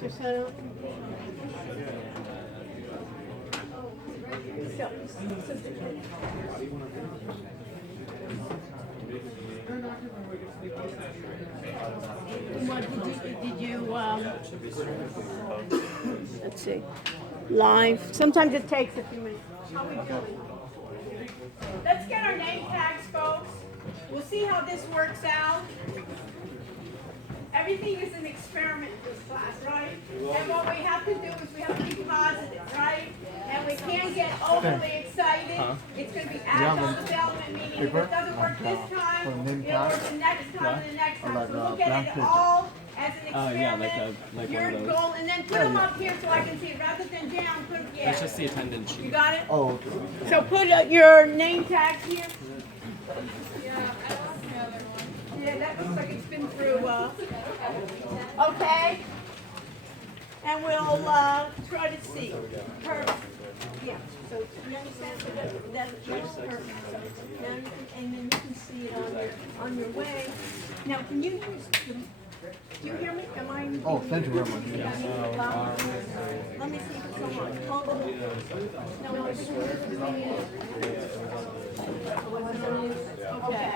So, let's see, live. Sometimes it takes a few minutes. How we doing? Let's get our name tags, folks. We'll see how this works out. Everything is an experiment in this class, right? And what we have to do is we have to be positive, right? And we can't get overly excited. It's going to be agile development, meaning if it doesn't work this time, it'll work the next time and the next time. So look at it all as an experiment. Your goal, and then put them up here so I can see it. Rather than down, put them, yeah. That's just the attendance sheet. You got it? Oh, okay. So put your name tags here. Yeah, that looks like it's been through, okay. And we'll try to see. Perfect. Yeah, so you understand? So that's perfect. So now you can, and then you can see it on your way. Now, can you do you hear me? Am I? Oh, thank you very much. Let me see if it's on. Hold on. No, okay.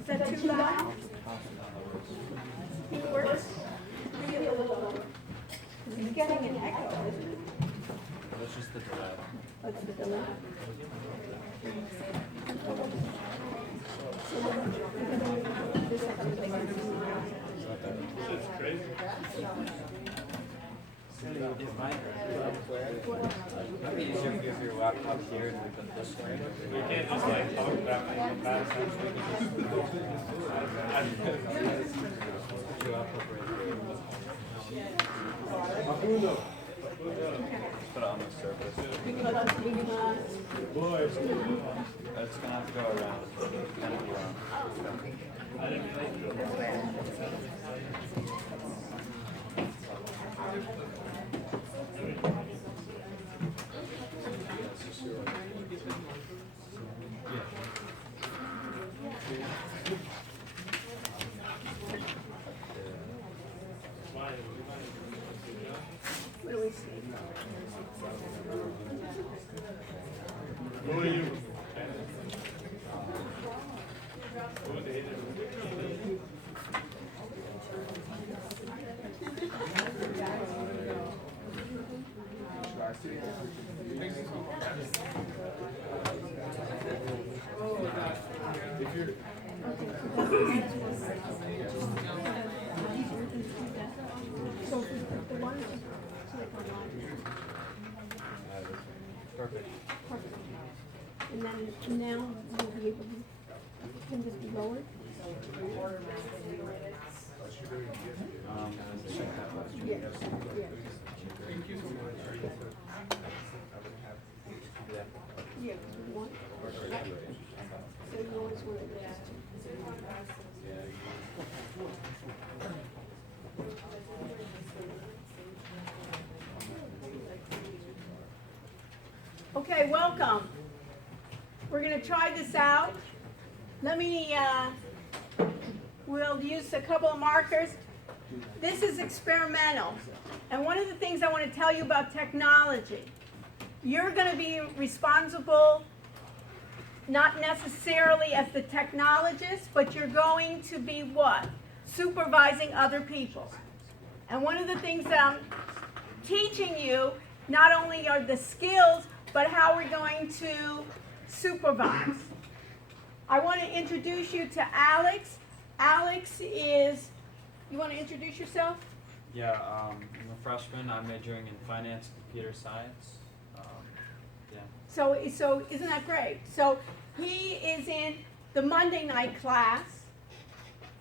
Is that too loud? It works? It's getting an echo, isn't it? That's just the delay. What's the delay? Might be easier if your laptop here and we put this way. We can't just like talk about like the bad stuff. We can just Put you up over Put it on the surface. It's gonna have to go around. Kind of around. What do we see? Who are you? So the one is click online. Perfect. Perfect. And then now you'll be able to, can this be lowered? Check that last one. Yeah. Yeah, you want? So you always want it just Okay, welcome. We're going to try this out. Let me, we'll use a couple of markers. This is experimental. And one of the things I want to tell you about technology, you're going to be responsible not necessarily as the technologist, but you're going to be what? Supervising other people. And one of the things that I'm teaching you not only are the skills, but how we're going to supervise. I want to introduce you to Alex. Alex is, you want to introduce yourself? Yeah, I'm a freshman. I'm majoring in finance and computer science. Yeah. So isn't that great? So he is in the Monday night class,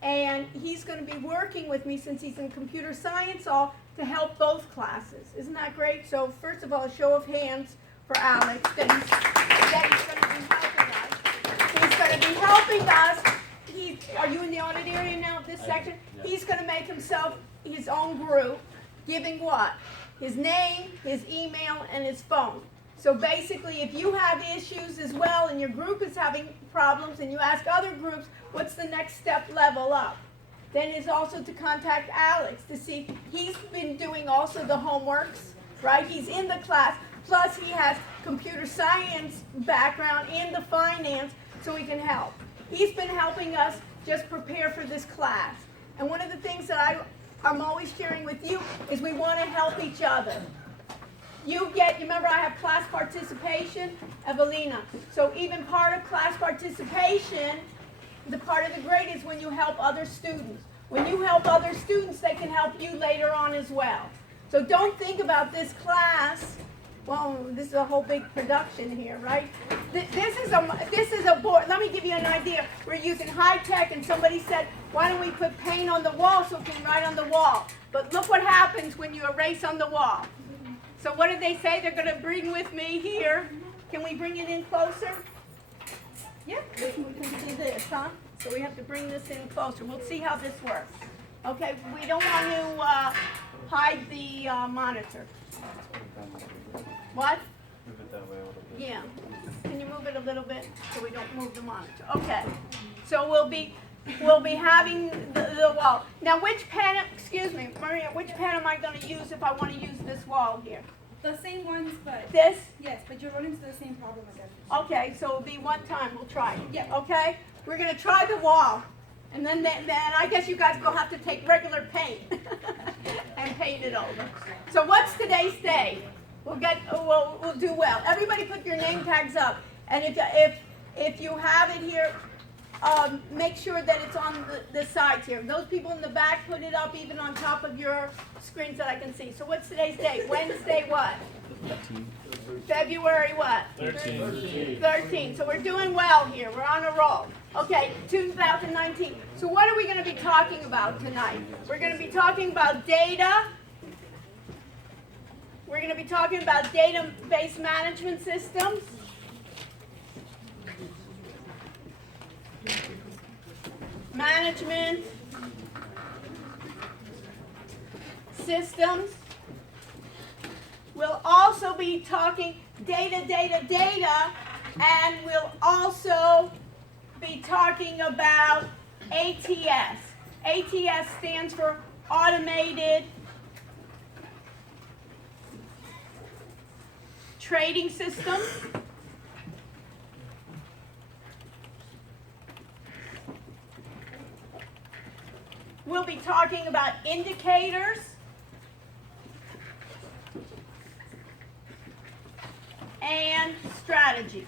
and he's going to be working with me since he's in computer science all to help both classes. Isn't that great? So first of all, a show of hands for Alex that he's going to be helping us. He's going to be helping us. Are you in the audit area now, this section? Yeah. He's going to make himself his own group, giving what? His name, his email, and his phone. So basically, if you have issues as well and your group is having problems and you ask other groups, what's the next step level up? then is also to contact Alex to see, he's been doing also the homeworks, right? He's in the class, plus he has computer science background in the finance, so he can help. He's been helping us just prepare for this class. And one of the things that I'm always sharing with you is we want to help each other. You remember I have class participation, Evelina. So even part of class participation, the part of the grade is when you help other students. When you help other students, they can help you later on as well. So don't think about this class, well, this is a whole big production here, right? This is a board. Let me give you an idea. We're using high tech, and somebody said, why don't we put paint on the wall so we can write on the wall? But look what happens when you erase on the wall. So what did they say? They're going to bring with me here. Can we bring it in closer? Yep, we can see this, huh? So we have to bring this in closer. We'll see how this works. Okay, we don't want to hide the monitor. What? Move it that way a little bit. Yeah. Can you move it a little bit so we don't move the monitor? Okay. So we'll be having the wall. Now which pen, excuse me, Maria, which pen am I going to use if I want to use this wall here? The same ones, but This? yes, but you're running into the same problem again. Okay, so it'll be one time. We'll try it. Yeah. Okay? We're going to try the wall. And then I guess you guys will have to take regular paint and paint it over. So what's today's day? We'll do well. Everybody put your name tags up. And if you have it here, make sure that it's on the sides here. Those people in the back, put it up even on top of your screens that I can see. So what's today's date? Wednesday what? 15. February what? 13. So we're doing well here. We're on a roll. Okay, 2019. So what are we going to be talking about tonight? We're going to be talking about data. We're going to be talking about database management systems. Management systems. We'll also be talking data, and we'll also be talking about ATS. ATS stands for Automated Trading Systems. We'll be talking about indicators. And strategies.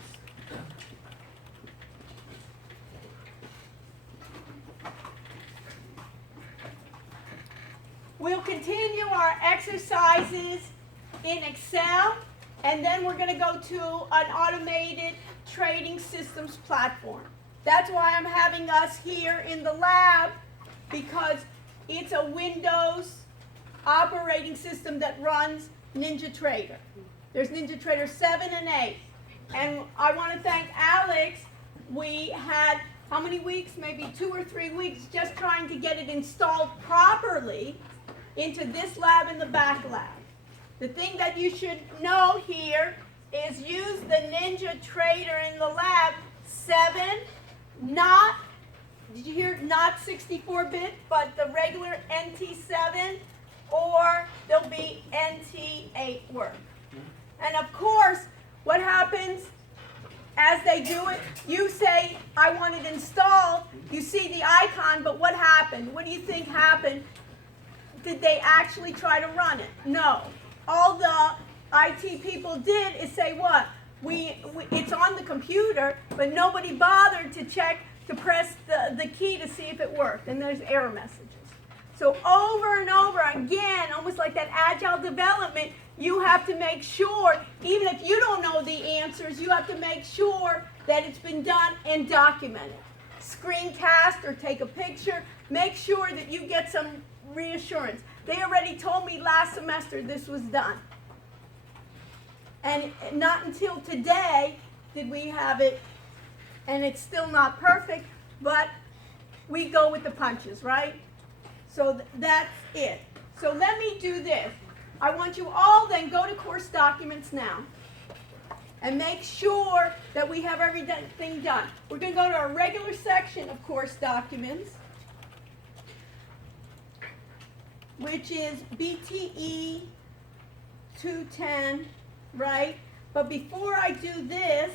We'll continue our exercises in Excel, and then we're going to go to an automated trading systems platform. That's why I'm having us here in the lab, because it's a Windows operating system that runs NinjaTrader. There's NinjaTrader 7 and 8. And I want to thank Alex. We had, how many weeks? Maybe 2 or 3 weeks just trying to get it installed properly into this lab and the back lab. The thing that you should know here is use the NinjaTrader in the lab 7, not, did you hear, not 64-bit, but the regular NT7, or there'll be NT8 work. And of course, what happens as they do it, you say, I want it installed, you see the icon, but what happened? What do you think happened? Did they actually try to run it? No. All the IT people did is say what? It's on the computer, but nobody bothered to check, to press the key to see if it worked, and there's error messages. So over and over again, almost like that agile development, you have to make sure, even if you don't know the answers, you have to make sure that it's been done and documented. Screencast or take a picture. Make sure that you get some reassurance. They already told me last semester this was done. And not until today did we have it, and it's still not perfect, but we go with the punches, right? So that's it. So let me do this. I want you all then go to course documents now and make sure that we have everything done. We're going to go to our regular section of course documents. which is BTE 210, right? But before I do this,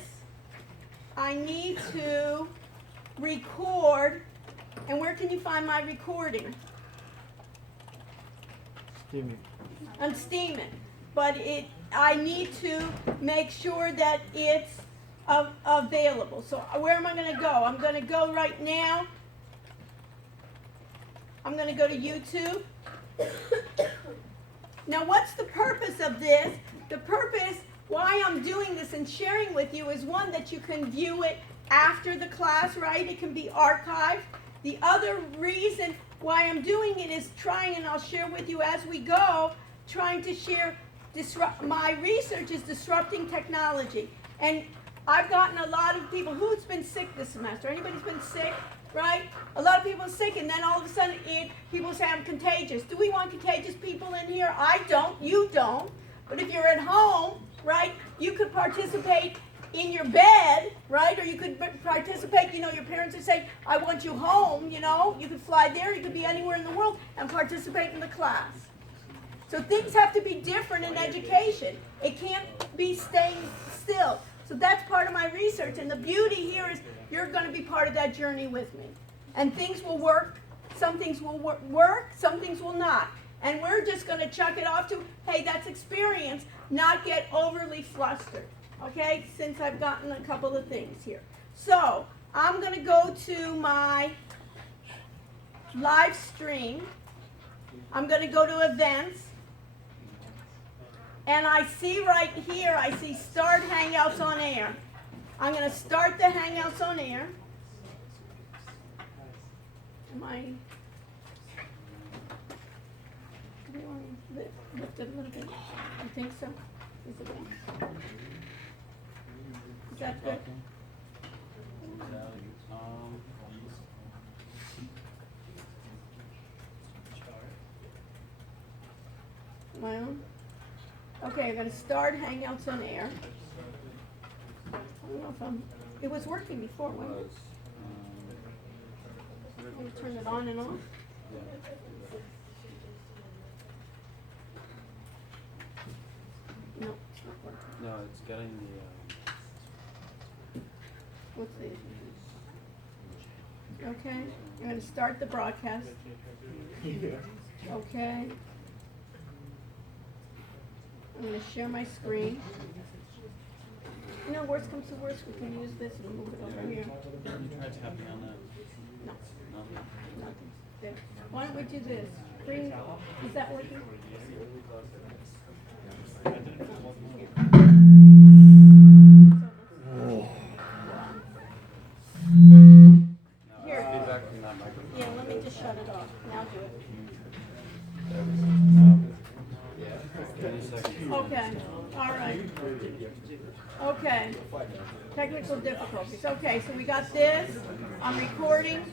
I need to record. And where can you find my recording? Steaming. I'm steaming. But I need to make sure that it's available. So where am I going to go? I'm going to go right now. I'm going to go to YouTube. Now, what's the purpose of this? The purpose why I'm doing this and sharing with you is one, that you can view it after the class, right? It can be archived. The other reason why I'm doing it is trying, and I'll share with you as we go, trying to share my research is disrupting technology. And I've gotten a lot of people, who's been sick this semester? Anybody's been sick, right? A lot of people are sick, and then all of a sudden people say I'm contagious. Do we want contagious people in here? I don't, you don't. But if you're at home, right, you could participate in your bed, right? Or you could participate, your parents would say, I want you home, You could fly there, you could be anywhere in the world and participate in the class. So things have to be different in education. It can't be staying still. So that's part of my research. And the beauty here is you're going to be part of that journey with me. And things will work. Some things will work, some things will not. And we're just going to chuck it off to, hey, that's experience, not get overly flustered. Okay, since I've gotten a couple of things here. So I'm going to go to my live stream. I'm going to go to events. And I see right here, I see start Hangouts on air. I'm going to start the Hangouts on air. Am I? Do you want to lift it a little bit? You think so? Is it okay? Is that good? My own? Okay, I'm going to start Hangouts on air. I don't know if it was working before, wasn't it? Let me turn it on and off. No, it's not working. No, it's getting What's this? Okay, I'm going to start the broadcast. Okay. I'm going to share my screen. Worst comes to worst, we can use this and move it over here. You tried tapping on that? No, No? nothing. There. Why don't we do this? Is that working? No, Here. feedback from that microphone. Yeah, let me just shut it off. Now do it. 30 seconds. Okay, all right. Okay, technical difficulties. Okay, so we got this. I'm recording.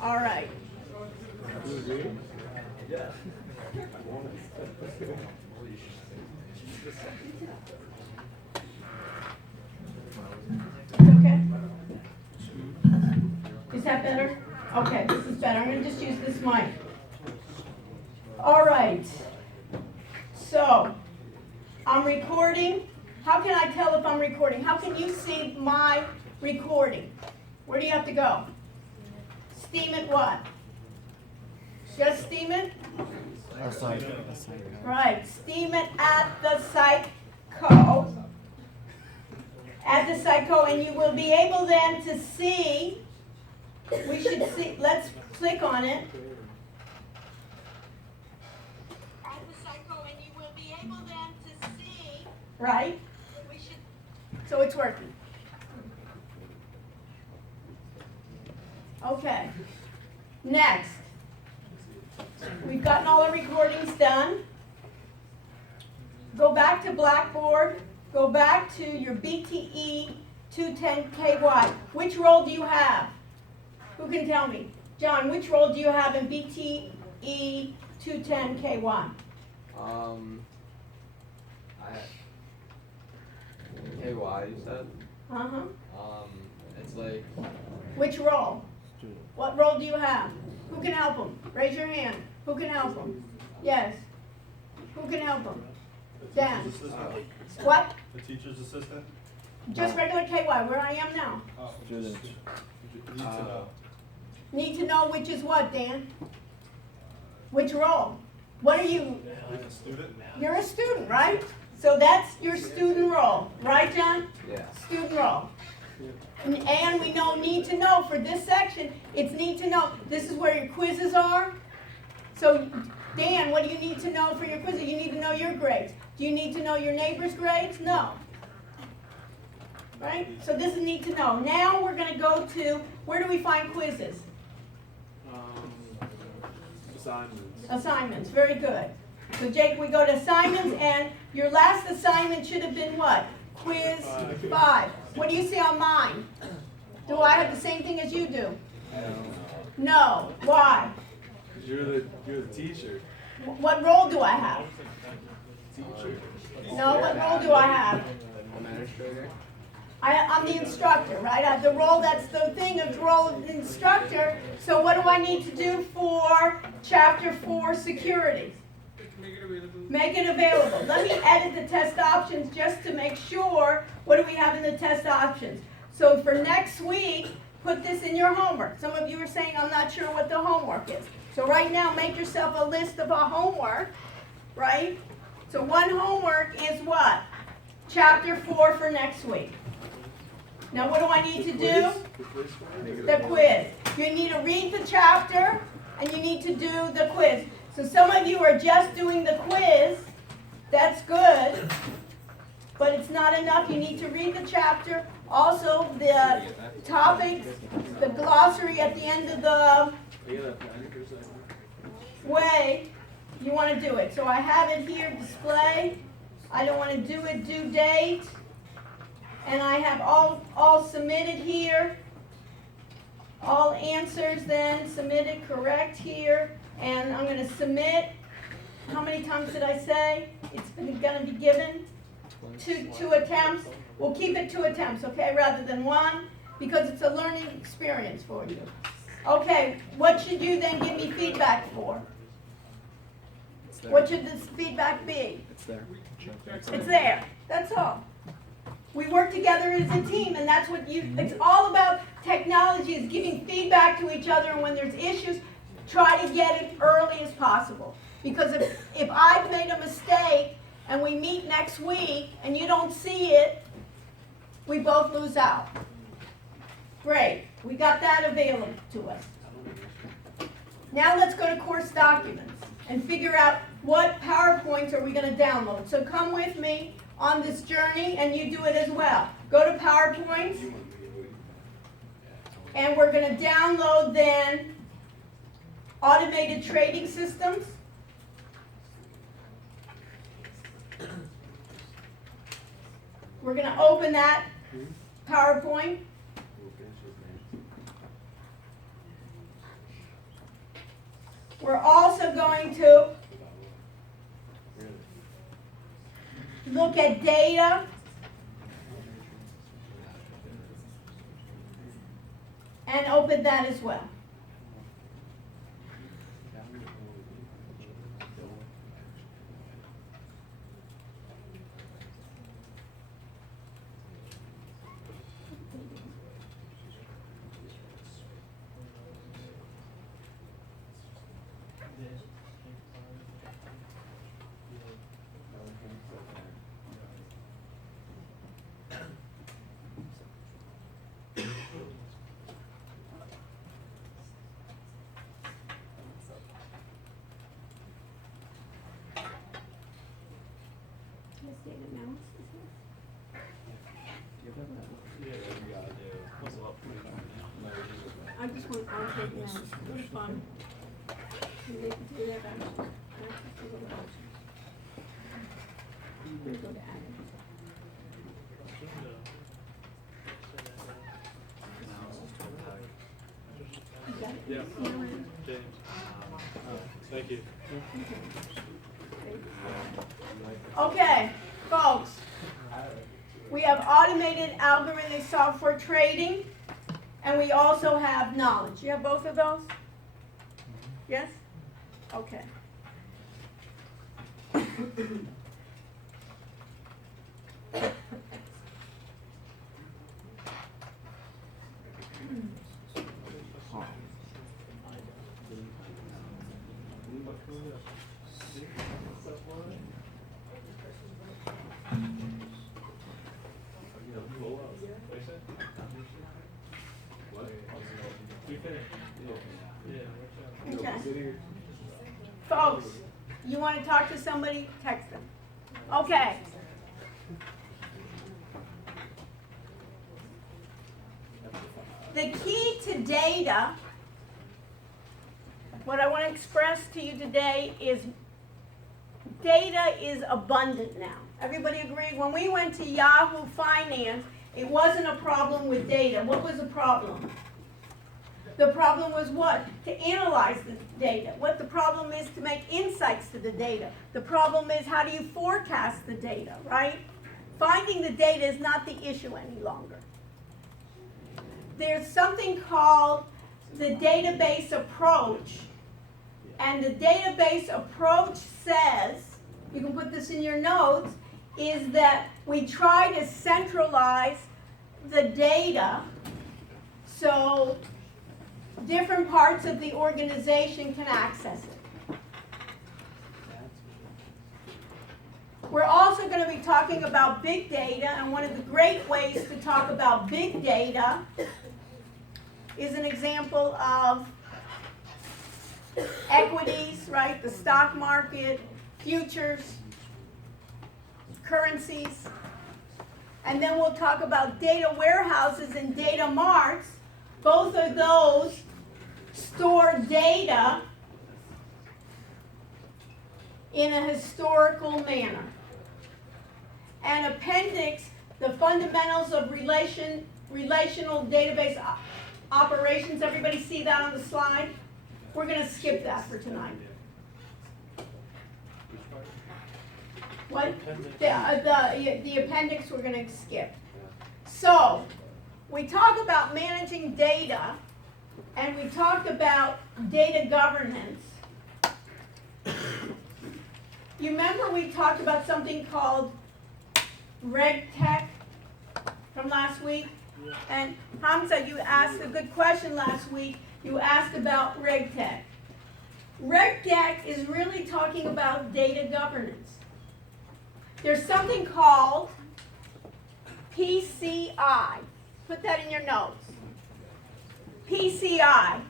All right. It's okay? Is that better? Okay, this is better. I'm going to just use this mic. All right. So, I'm recording. How can I tell if I'm recording? How can you see my recording? Where do you have to go? Steam it what? Just steam it? Right. Steam it at the Siteco. At the Siteco, and you will be able then to see. We should see. Let's click on it. At the Siteco, and you will be able then to see. Right. We should. So it's working. Okay. Next. We've gotten all our recordings done. Go back to Blackboard. Go back to your BTE 210KY. Which role do you have? Who can tell me? John, which role do you have in BTE 210KY? KY, you said? Uh-huh. It's like, Which role? What role do you have? Who can help them? Raise your hand. Who can help them? Yes. Who can help them? Dan. What? The teacher's assistant? Just regular KY, where I am now. Student. Need to know. Need to know which is what, Dan? Which role? What are you? Like a student? You're a student, right? So that's your student role, right, John? Yeah. Student role. And we know need to know for this section, it's need to know. This is where your quizzes are. So, Dan, what do you need to know for your quizzes? You need to know your grades. Do you need to know your neighbor's grades? No. Right? So this is need to know. Now we're going to go to, where do we find quizzes? Assignments. Assignments, very good. So Jake, we go to assignments, and your last assignment should have been what? Quiz 5. What do you see on mine? Do I have the same thing as you do? No. Why? You're the teacher. What role do I have? Teacher. No, what role do I have? Administrator. I'm the instructor, right? I have the role, that's the thing of the role of the instructor. So what do I need to do for Chapter 4 security? Make it available. Let me edit the test options just to make sure. What do we have in the test options? So for next week, put this in your homework. Some of you are saying, I'm not sure what the homework is. So right now, make yourself a list of our homework, right? So one homework is what? Chapter 4 for next week. Now what do I need to do? The quiz. You need to read the chapter and you need to do the quiz. So some of you are just doing the quiz. That's good. But it's not enough. You need to read the chapter. Also the topics, the glossary at the end of the way you want to do it. So I have it here, display. I don't want to do it, due date. And I have all submitted here. All answers then submitted correct here. And I'm going to submit. How many times did I say? It's going to be given two attempts. We'll keep it 2 attempts, okay, rather than 1, because it's a learning experience for you. Okay, what should you then give me feedback for? What should this feedback be? It's there. It's there. That's all. We work together as a team, and that's what it's all about. Technology is giving feedback to each other, and when there's issues, try to get it early as possible. Because if I've made a mistake and we meet next week and you don't see it, we both lose out. Great. We got that available to us. Now let's go to course documents and figure out what PowerPoints are we going to download. So come with me on this journey, and you do it as well. Go to PowerPoints, and we're going to download then automated trading systems. We're going to open that PowerPoint. We're also going to look at data and open that as well. I just want to take notes. It was fun. And they can do that action. We go to add. You got it? Yeah. You're ready? James. Thank you. Okay, folks. We have automated algorithmic software trading, and we also have knowledge. You have both of those? Yes? Okay. Okay. Folks, you want to talk to somebody? Text them. Okay. The key to data, what I want to express to you today is data is abundant now. Everybody agree? When we went to Yahoo Finance, it wasn't a problem with data. What was the problem? The problem was what? To analyze the data. What the problem is to make insights to the data. The problem is how do you forecast the data, right? Finding the data is not the issue any longer. There's something called the database approach. And the database approach says, you can put this in your notes, is that we try to centralize the data so different parts of the organization can access it. We're also going to be talking about big data, and one of the great ways to talk about big data is an example of equities, right? The stock market, futures, currencies. And then we'll talk about data warehouses and data marts. Both of those store data in a historical manner. And appendix, the fundamentals of relational database operations. Everybody see that on the slide? We're going to skip that for tonight. What? The appendix we're going to skip. So, we talk about managing data, and we talked about data governance. You remember we talked about something called RegTech from last week? And Hamza, you asked a good question last week. You asked about RegTech. RegTech is really talking about data governance. There's something called PCI. Put that in your notes. PCI.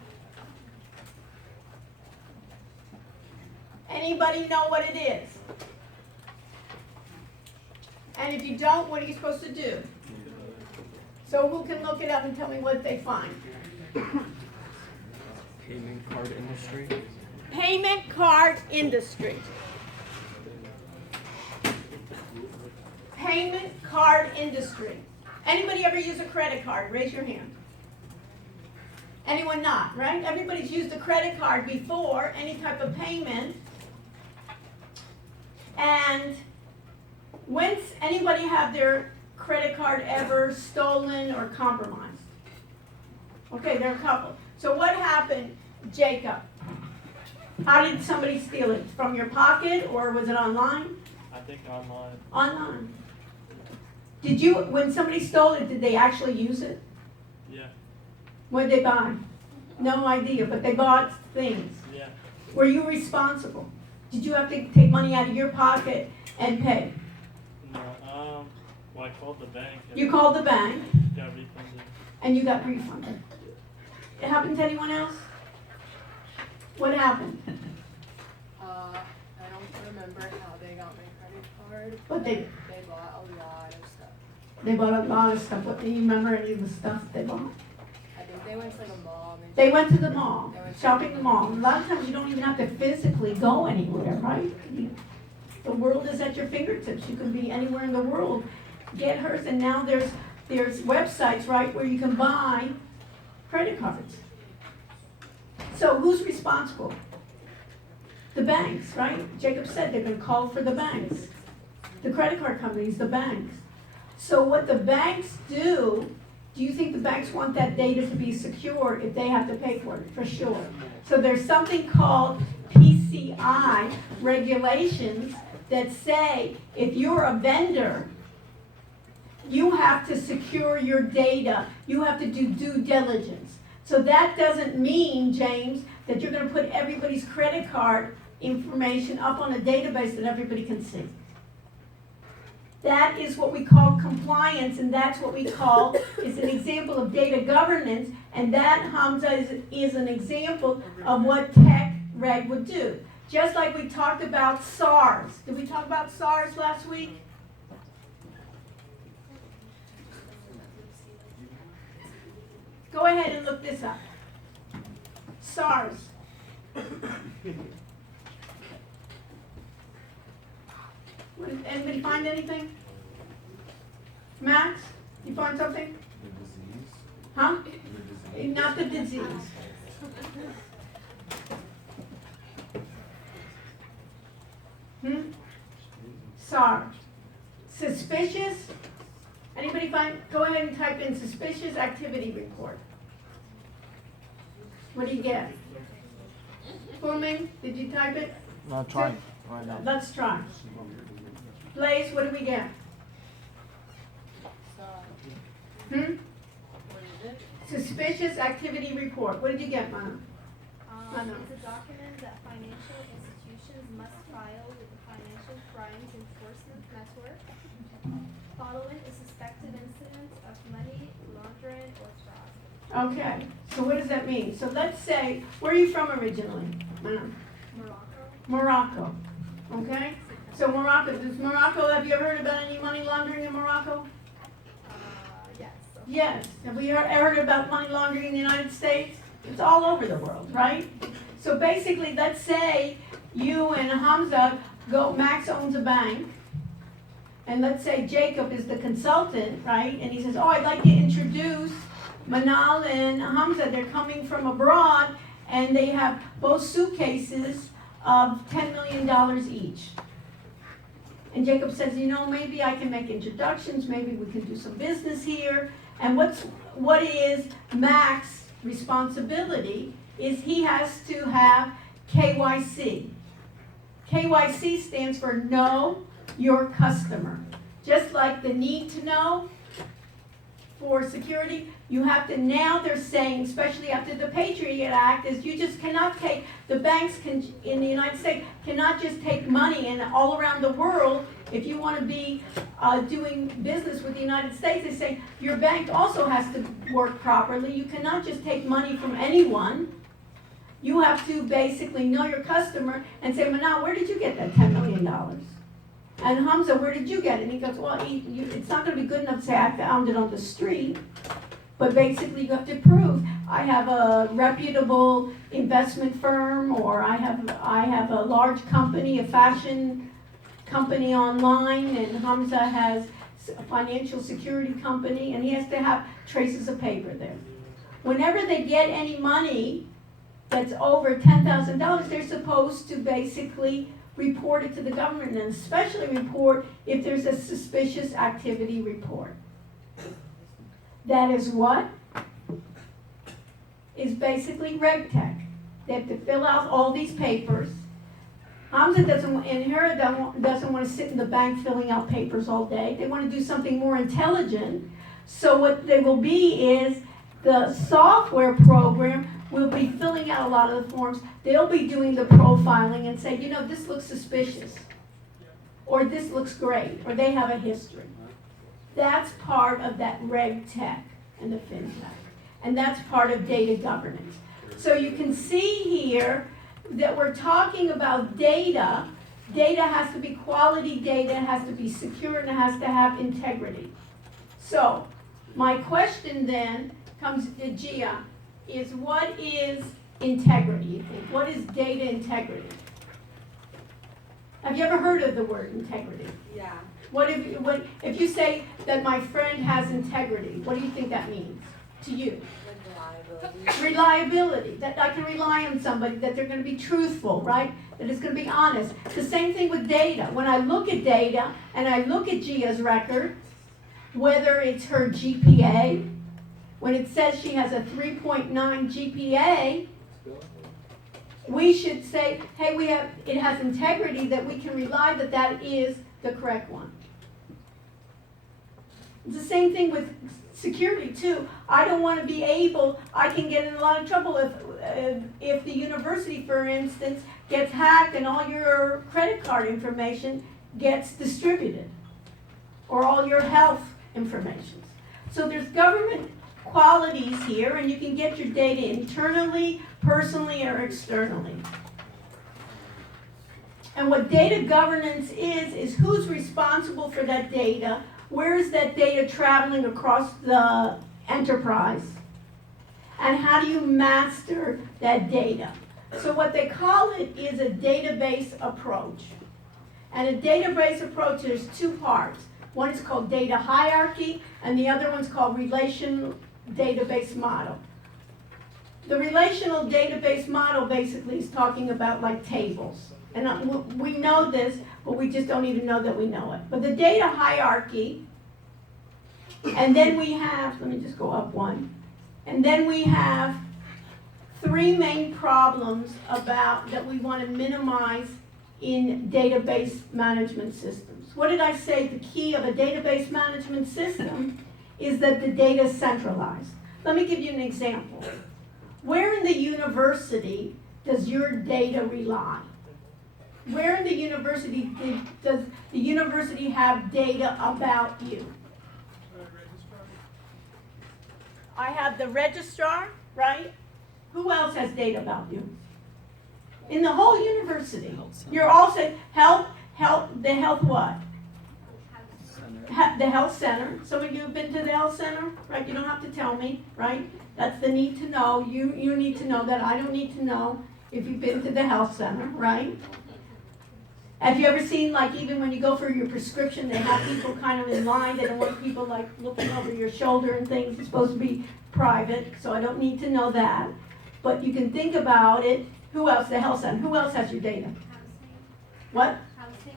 Anybody know what it is? And if you don't, what are you supposed to do? So who can look it up and tell me what they find? Payment card industry. Payment card industry. Payment card industry. Anybody ever use a credit card? Raise your hand. Anyone not, right? Everybody's used a credit card before, any type of payment. And when's anybody have their credit card ever stolen or compromised? Okay, there are a couple. So what happened, Jacob? How did somebody steal it? From your pocket or was it online? I think online. Online. Did you, when somebody stole it, did they actually use it? Yeah. What did they buy? No idea, but they bought things. Yeah. Were you responsible? Did you have to take money out of your pocket and pay? No. Well, I called the bank. And You called the bank got refunded. and you got refunded. It happened to anyone else? What happened? I don't remember how they got my credit card. But they bought a lot of stuff. They bought a lot of stuff. What, do you remember any of the stuff they bought? I think they went to like a mall. And They went to the mall, shopping the mall. A lot of times you don't even have to physically go anywhere, right? The world is at your fingertips. You can be anywhere in the world. Get hers, and now there's websites, right, where you can buy credit cards. So who's responsible? The banks, right? Jacob said they're going to call for the banks. The credit card companies, the banks. So what the banks do you think the banks want that data to be secure if they have to pay for it? For sure. So there's something called PCI regulations that say if you're a vendor, you have to secure your data. You have to do due diligence. So that doesn't mean, James, that you're going to put everybody's credit card information up on a database that everybody can see. That is what we call compliance, and that's what we call, is an example of data governance, and that, Hamza, is an example of what tech reg would do. Just like we talked about SARS. Did we talk about SARS last week? Go ahead and look this up. SARS. Anybody find anything? Max, you find something? The disease. Huh? The disease. Not the disease. SARS. Suspicious? Anybody find? Go ahead and type in suspicious activity report. What do you get? Fuming, did you type it? Not trying right now. Let's try. Blaze, what do we get? So, Hmm? what is it? Suspicious activity report. What did you get, Mona? I know. It's a document that financial institutions must file with the Financial Crimes Enforcement Network following a suspected incident of money laundering or fraud. Okay, so what does that mean? So let's say, where are you from originally? Mona? Morocco. Morocco. Okay? So Morocco, have you ever heard about any money laundering in Morocco? Yes. Yes. Have we ever heard about money laundering in the United States? It's all over the world, right? So basically, let's say you and Hamza Max owns a bank, and let's say Jacob is the consultant, right? And he says, oh, I'd like to introduce Manal and Hamza. They're coming from abroad, and they have both suitcases of $10 million each. And Jacob says, you know, maybe I can make introductions, maybe we can do some business here. And what is Max's responsibility is he has to have KYC. KYC stands for Know Your Customer. Just like the need to know for security, you have to, now they're saying, especially after the Patriot Act, is you just cannot take, the banks can, in the United States, cannot just take money and all around the world, if you want to be doing business with the United States, they say your bank also has to work properly. You cannot just take money from anyone. You have to basically know your customer and say, Manal, where did you get that $10 million? And Hamza, where did you get it? And he goes, well, it's not going to be good enough to say I found it on the street. But basically, you have to prove I have a reputable investment firm, or I have a large company, a fashion company online, and Hamza has a financial security company, and he has to have traces of paper there. Whenever they get any money that's over $10,000, they're supposed to basically report it to the government, and especially report if there's a suspicious activity report. That is what? Is basically RegTech. They have to fill out all these papers. Hamza doesn't want to sit in the bank filling out papers all day. They want to do something more intelligent. So what they will be is the software program will be filling out a lot of the forms. They'll be doing the profiling and say, you know, this looks suspicious, or this looks great, or they have a history. That's part of that RegTech and the FinTech. And that's part of data governance. So you can see here that we're talking about data. Data has to be quality data, it has to be secure, and it has to have integrity. So my question then comes to Gia, is what is integrity, you think? What is data integrity? Have you ever heard of the word integrity? Yeah. If you say that my friend has integrity, what do you think that means to you? Like reliability. Reliability, that I can rely on somebody, that they're going to be truthful, right? That it's going to be honest. The same thing with data. When I look at data and I look at Gia's record, whether it's her GPA, when it says she has a 3.9 GPA, we should say, hey, it has integrity, that we can rely that that is the correct one. It's the same thing with security too. I don't want to be I can get in a lot of trouble if the university, for instance, gets hacked and all your credit card information gets distributed, or all your health information. So there's government qualities here, and you can get your data internally, personally, or externally. And what data governance is who's responsible for that data, where is that data traveling across the enterprise, and how do you master that data? So what they call it is a database approach. And a database approach, there's two parts. One is called data hierarchy, and the other one's called relational database model. The relational database model basically is talking about like tables. And we know this, but we just don't even know that we know it. But the data hierarchy, and then we have, let me just go up one, and then we have three main problems that we want to minimize in database management systems. What did I say? The key of a database management system is that the data is centralized. Let me give you an example. Where in the university does your data rely? Where in the university does the university have data about you? I have the registrar, right? Who else has data about you? In the whole university. You're also the health what? The health center. Some of you have been to the health center, right? You don't have to tell me, right? That's the need to know. You need to know that. I don't need to know if you've been to the health center, right? Have you ever seen, like, even when you go for your prescription, they have people kind of in line. They don't want people, like, looking over your shoulder and things. It's supposed to be private, so I don't need to know that. But you can think about it. Who else? The health center. Who else has your data? Housing. What? Housing.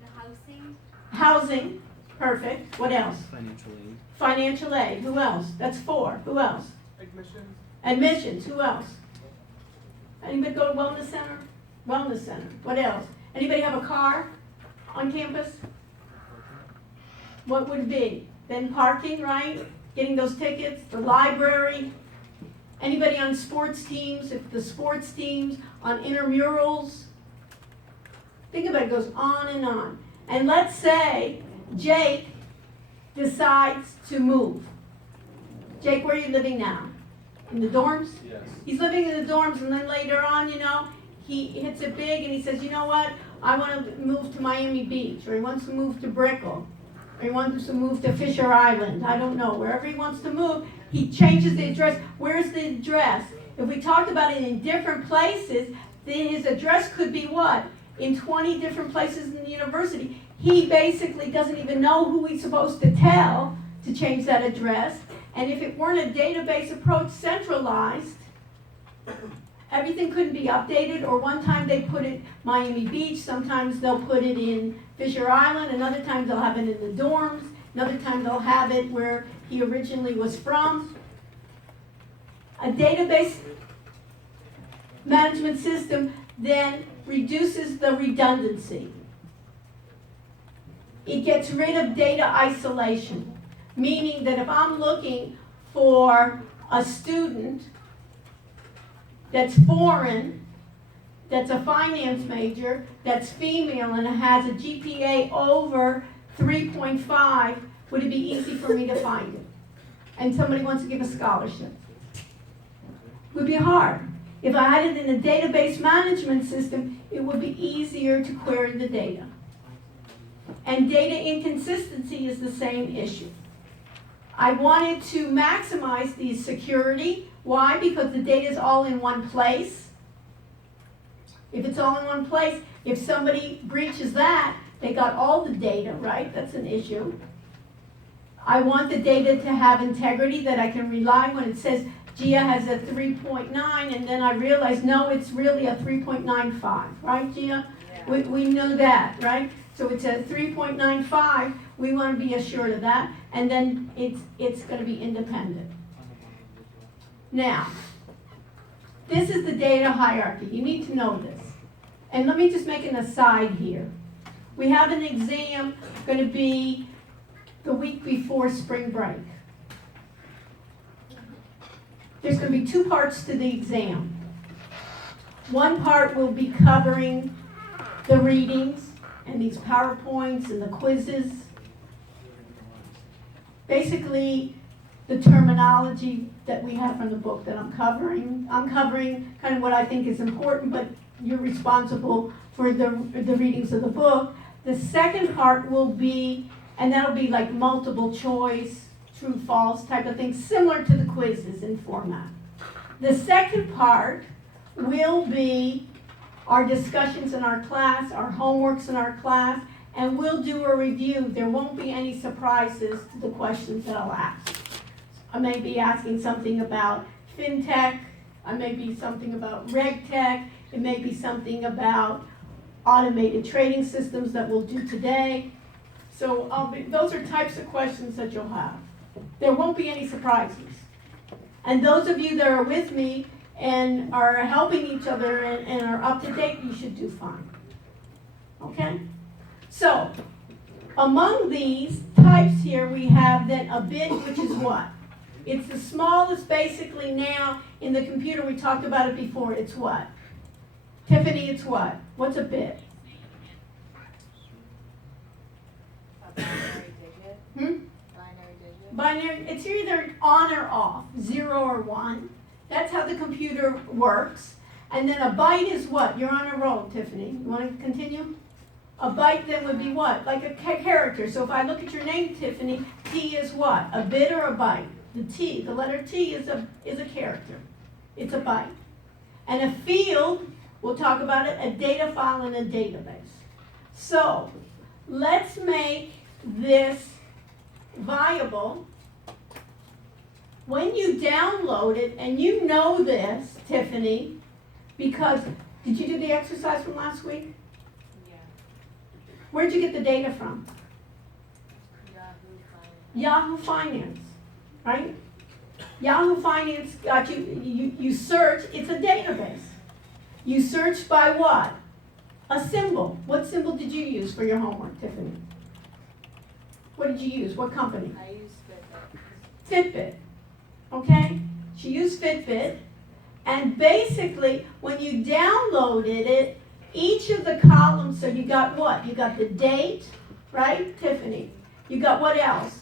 The housing. Housing. Perfect. What else? Financial aid. Financial aid. Who else? That's 4. Who else? Admissions. Admissions. Who else? Anybody go to wellness center? Wellness center. What else? Anybody have a car on campus? What would it be? Then parking, right? Getting those tickets. The library. Anybody on sports teams? If the sports teams on intramurals. Think about it. It goes on and on. And let's say Jake decides to move. Jake, where are you living now? In the dorms? Yes. He's living in the dorms, and then later on, he hits it big and he says, you know what? I want to move to Miami Beach, or he wants to move to Brickell, or he wants to move to Fisher Island. I don't know. Wherever he wants to move, he changes the address. Where's the address? If we talked about it in different places, then his address could be what? In 20 different places in the university. He basically doesn't even know who he's supposed to tell to change that address. And if it weren't a database approach centralized, everything couldn't be updated. Or one time they put it Miami Beach, sometimes they'll put it in Fisher Island, another time they'll have it in the dorms, another time they'll have it where he originally was from. A database management system then reduces the redundancy. It gets rid of data isolation, meaning that if I'm looking for a student that's foreign, that's a finance major, that's female, and has a GPA over 3.5, would it be easy for me to find it? And somebody wants to give a scholarship. It would be hard. If I had it in a database management system, it would be easier to query the data. And data inconsistency is the same issue. I wanted to maximize the security. Why? Because the data is all in one place. If it's all in one place, if somebody breaches that, they got all the data, right? That's an issue. I want the data to have integrity, that I can rely when it says Gia has a 3.9, and then I realize, no, it's really a 3.95, right, Gia? Yeah. We know that, right? So it's a 3.95, we want to be assured of that, and then it's going to be independent. Now, This is the data hierarchy. You need to know this. And let me just make an aside here. We have an exam going to be the week before spring break. There's going to be two parts to the exam. One part will be covering the readings and these PowerPoints and the quizzes. Basically, the terminology that we have from the book that I'm covering. I'm covering kind of what I think is important, but you're responsible for the readings of the book. The second part will be, and that'll be like multiple choice, true, false type of thing, similar to the quizzes in format. The second part will be our discussions in our class, our homeworks in our class, and we'll do a review. There won't be any surprises to the questions that I'll ask. I may be asking something about FinTech, I may be something about RegTech, it may be something about automated trading systems that we'll do today. So those are types of questions that you'll have. There won't be any surprises. And those of you that are with me and are helping each other and are up to date, you should do fine. Okay? So, among these types here, we have then a bit, which is what? It's the smallest basically now in the computer. We talked about it before. It's what? Tiffany, it's what? What's a bit? A binary digit. Binary digit. Binary, it's either on or off, 0 or 1. That's how the computer works. And then a byte is what? You're on a roll, Tiffany. You want to continue? A byte then would be what? Like a character. So if I look at your name, Tiffany, T is what? A bit or a byte? The T, the letter T is a character. It's a byte. And a field, we'll talk about it, a data file in a database. So let's make this viable. When you download it, and you know this, Tiffany, because, did you do the exercise from last week? Yeah. Where'd you get the data from? Yahoo Finance. Yahoo Finance, right? Yahoo Finance got you search, it's a database. You search by what? A symbol. What symbol did you use for your homework, Tiffany? What did you use? What company? I use Fitbit. Fitbit. Okay? She used Fitbit. And basically, when you downloaded it, each of the columns, so you got what? You got the date, right, Tiffany? You got what else?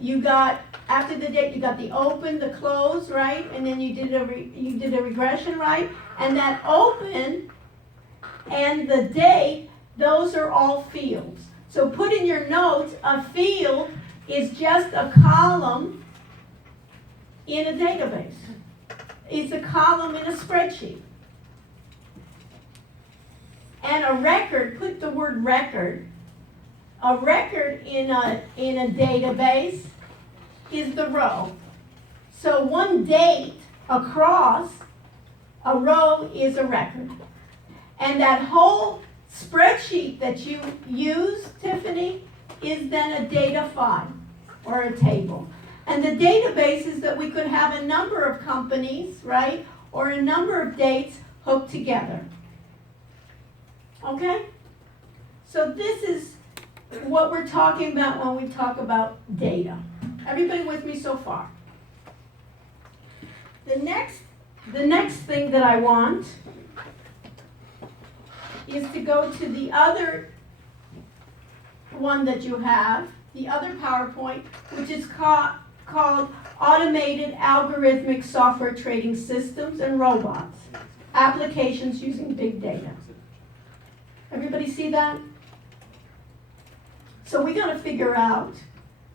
You got, after the date, you got the open, the close, right? And then you did a regression, right? And that open and the date, those are all fields. So put in your notes, a field is just a column in a database. It's a column in a spreadsheet. And a record, put the word record. A record in a database is the row. So one date across a row is a record. And that whole spreadsheet that you use, Tiffany, is then a data file or a table. And the database is that we could have a number of companies, right, or a number of dates hooked together. Okay? So this is what we're talking about when we talk about data. Everybody with me so far? The next thing that I want is to go to the other one that you have, the other PowerPoint, which is called Automated Algorithmic Software Trading Systems and Robots, Applications Using Big Data. Everybody see that? So we got to figure out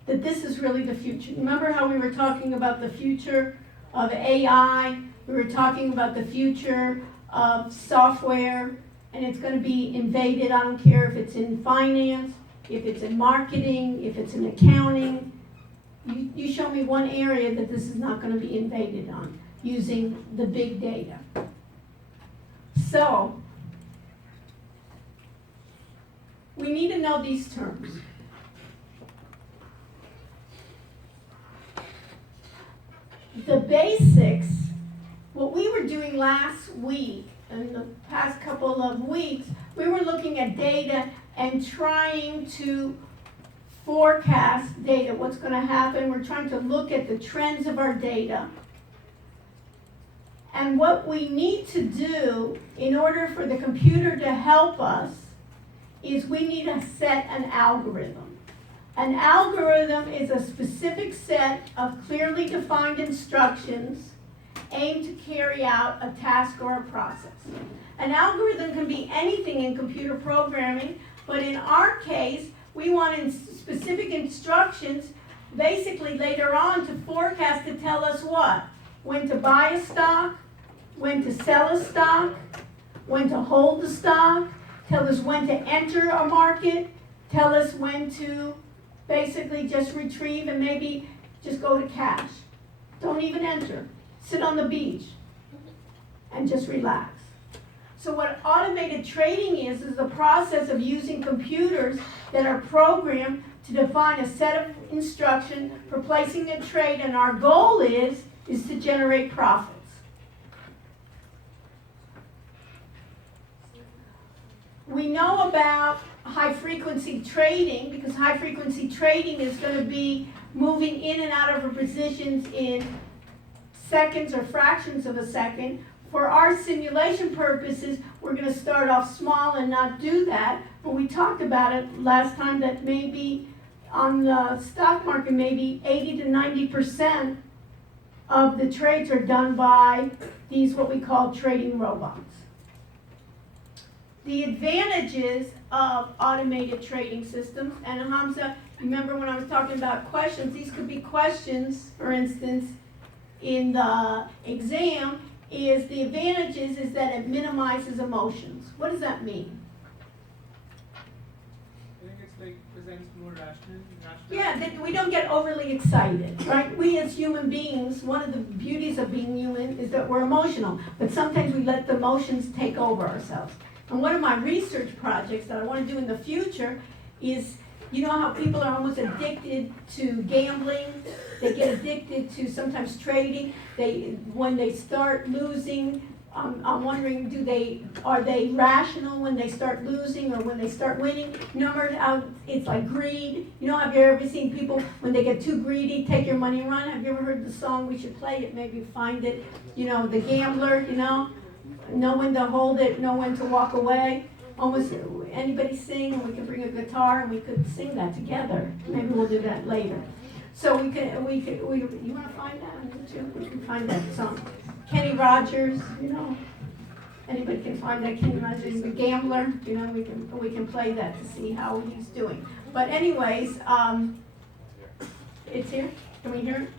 that this is really the future. Remember how we were talking about the future of AI? We were talking about the future of software, and it's going to be invaded. I don't care if it's in finance, if it's in marketing, if it's in accounting. You show me one area that this is not going to be invaded on using the big data. So, we need to know these terms. The basics what we were doing last week, in the past couple of weeks, we were looking at data and trying to forecast data, what's gonna happen. We're trying to look at the trends of our data. And what we need to do in order for the computer to help us is we need to set an algorithm. An algorithm is a specific set of clearly defined instructions aimed to carry out a task or a process. An algorithm can be anything in computer programming, but in our case, we want specific instructions basically later on to forecast to tell us what? When to buy a stock, when to sell a stock, when to hold the stock, tell us when to enter a market, tell us when to basically just retrieve and maybe just go to cash. Don't even enter. Sit on the beach and just relax. So what automated trading is the process of using computers that are programmed to define a set of instructions for placing a trade, and our goal is to generate profits. We know about high frequency trading because high frequency trading is going to be moving in and out of our positions in seconds or fractions of a second. For our simulation purposes, we're going to start off small and not do that. But we talked about it last time that maybe on the stock market, maybe 80 to 90% of the trades are done by these what we call trading robots. The advantages of automated trading systems, and Hamza, remember when I was talking about questions, these could be questions, for instance, in the exam, is the advantages is that it minimizes emotions. What does that mean? I think it's like presents more rational. Yeah, that we don't get overly excited, right? We as human beings, one of the beauties of being human is that we're emotional, but sometimes we let the emotions take over ourselves. And one of my research projects that I want to do in the future is, you know how people are almost addicted to gambling? They get addicted to sometimes trading. When they start losing, I'm wondering, are they rational when they start losing or when they start winning? You know, how it's like greed. You know, have you ever seen people when they get too greedy, take your money and run? Have you ever heard the song? We should play it. Maybe find it. You know, the gambler. You know. Know when to hold it, know when to walk away. Almost anybody sing, and we can bring a guitar and we could sing that together. Maybe we'll do that later. So you want to find that on YouTube? We can find that song. Kenny Rogers, you know. Anybody can find that Kenny Rogers, the gambler. You know, we can play that to see how he's doing. But anyways, it's here. Can we hear it?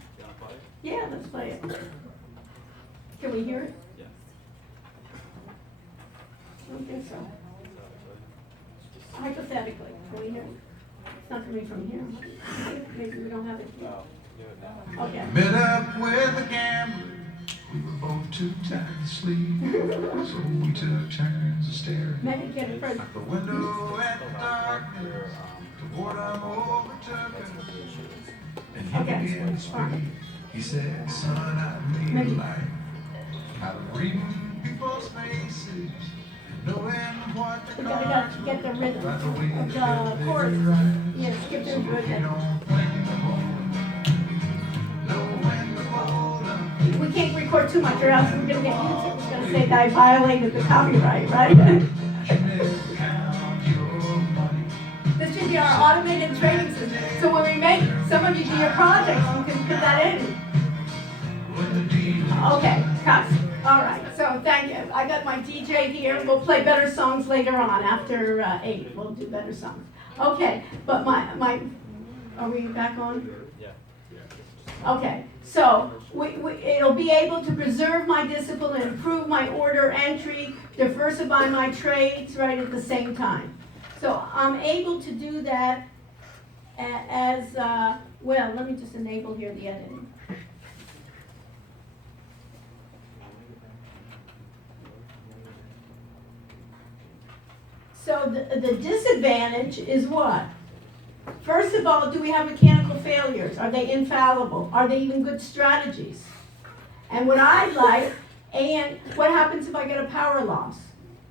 Yeah, let's play it. Can we hear it? I don't think so. Hypothetically, can we hear it? It's not coming from here. Maybe we don't have it here. Okay. Met up with a gambler. We were both too tired to sleep, so we took turns of staring Maybe get it first. out the window at the darkness. The boredom overtook us, and he Okay, began to fine. speak. He said, "Son, I made Maybe. a life out of reading people's faces, knowing what We the gotta cards get the rhythm by the way of they the chorus. live their lives. Yes, skip So the if you rhythm. don't play the ball, know when the ball up." We can't record too much or else we're gonna get YouTube. It's gonna say that I violated the copyright, right? This should be our automated trading system. So when we make some of you do your projects, you can put that in. Okay, cuts. All right, so thank you. I got my DJ here. We'll play better songs later on after 8. We'll do better songs. Okay, but are we back on? Yeah. Okay, so it'll be able to preserve my discipline and improve my order entry, diversify my trades right at the same time. So I'm able to do that as, well, let me just enable here the editing. So the disadvantage is what? First of all, do we have mechanical failures? Are they infallible? Are they even good strategies? And what I'd like And what happens if I get a power loss?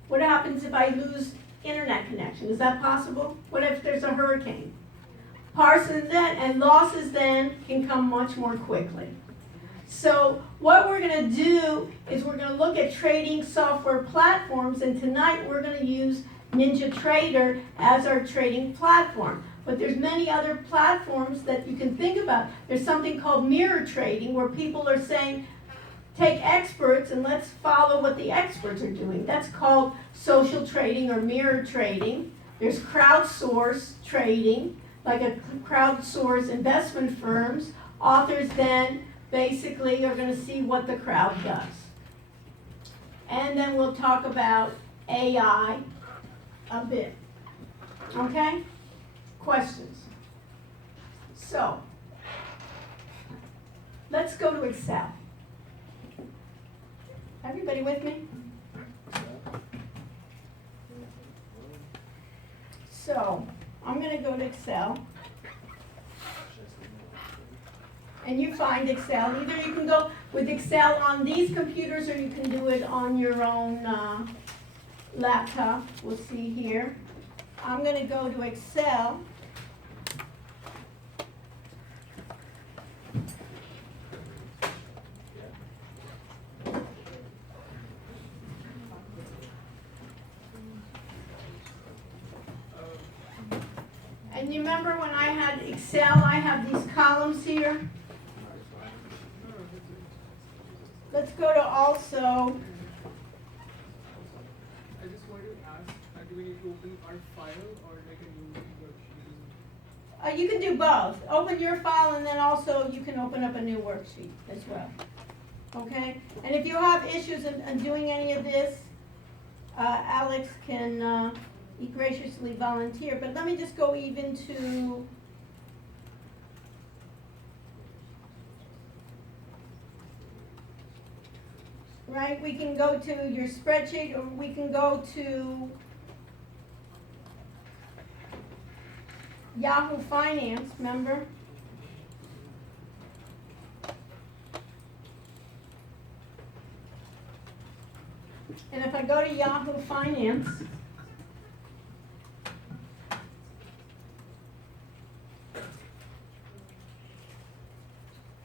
What happens if I lose internet connection? Is that possible? What if there's a hurricane? Parsons then, and losses then can come much more quickly. So what we're going to do is we're going to look at trading software platforms, and tonight we're going to use NinjaTrader as our trading platform. But there's many other platforms that you can think about. There's something called mirror trading, where people are saying, take experts and let's follow what the experts are doing. That's called social trading or mirror trading. There's crowdsourced trading, like a crowdsource investment firms. Authors then basically are going to see what the crowd does. And then we'll talk about AI a bit. Okay? Questions? So, let's go to Excel. Everybody with me? So, I'm going to go to Excel. And you find Excel. Either you can go with Excel on these computers, or you can do it on your own laptop. We'll see here. I'm going to go to Excel. And you remember when I had Excel, I have these columns here. Let's go to also, I just wanted to ask, do we need to open our file or like a new worksheet? you can do both. Open your file, and then also you can open up a new worksheet as well. Okay? And if you have issues in doing any of this, Alex can graciously volunteer. But let me just go even to right? We can go to your spreadsheet, or we can go to Yahoo Finance, remember? And if I go to Yahoo Finance,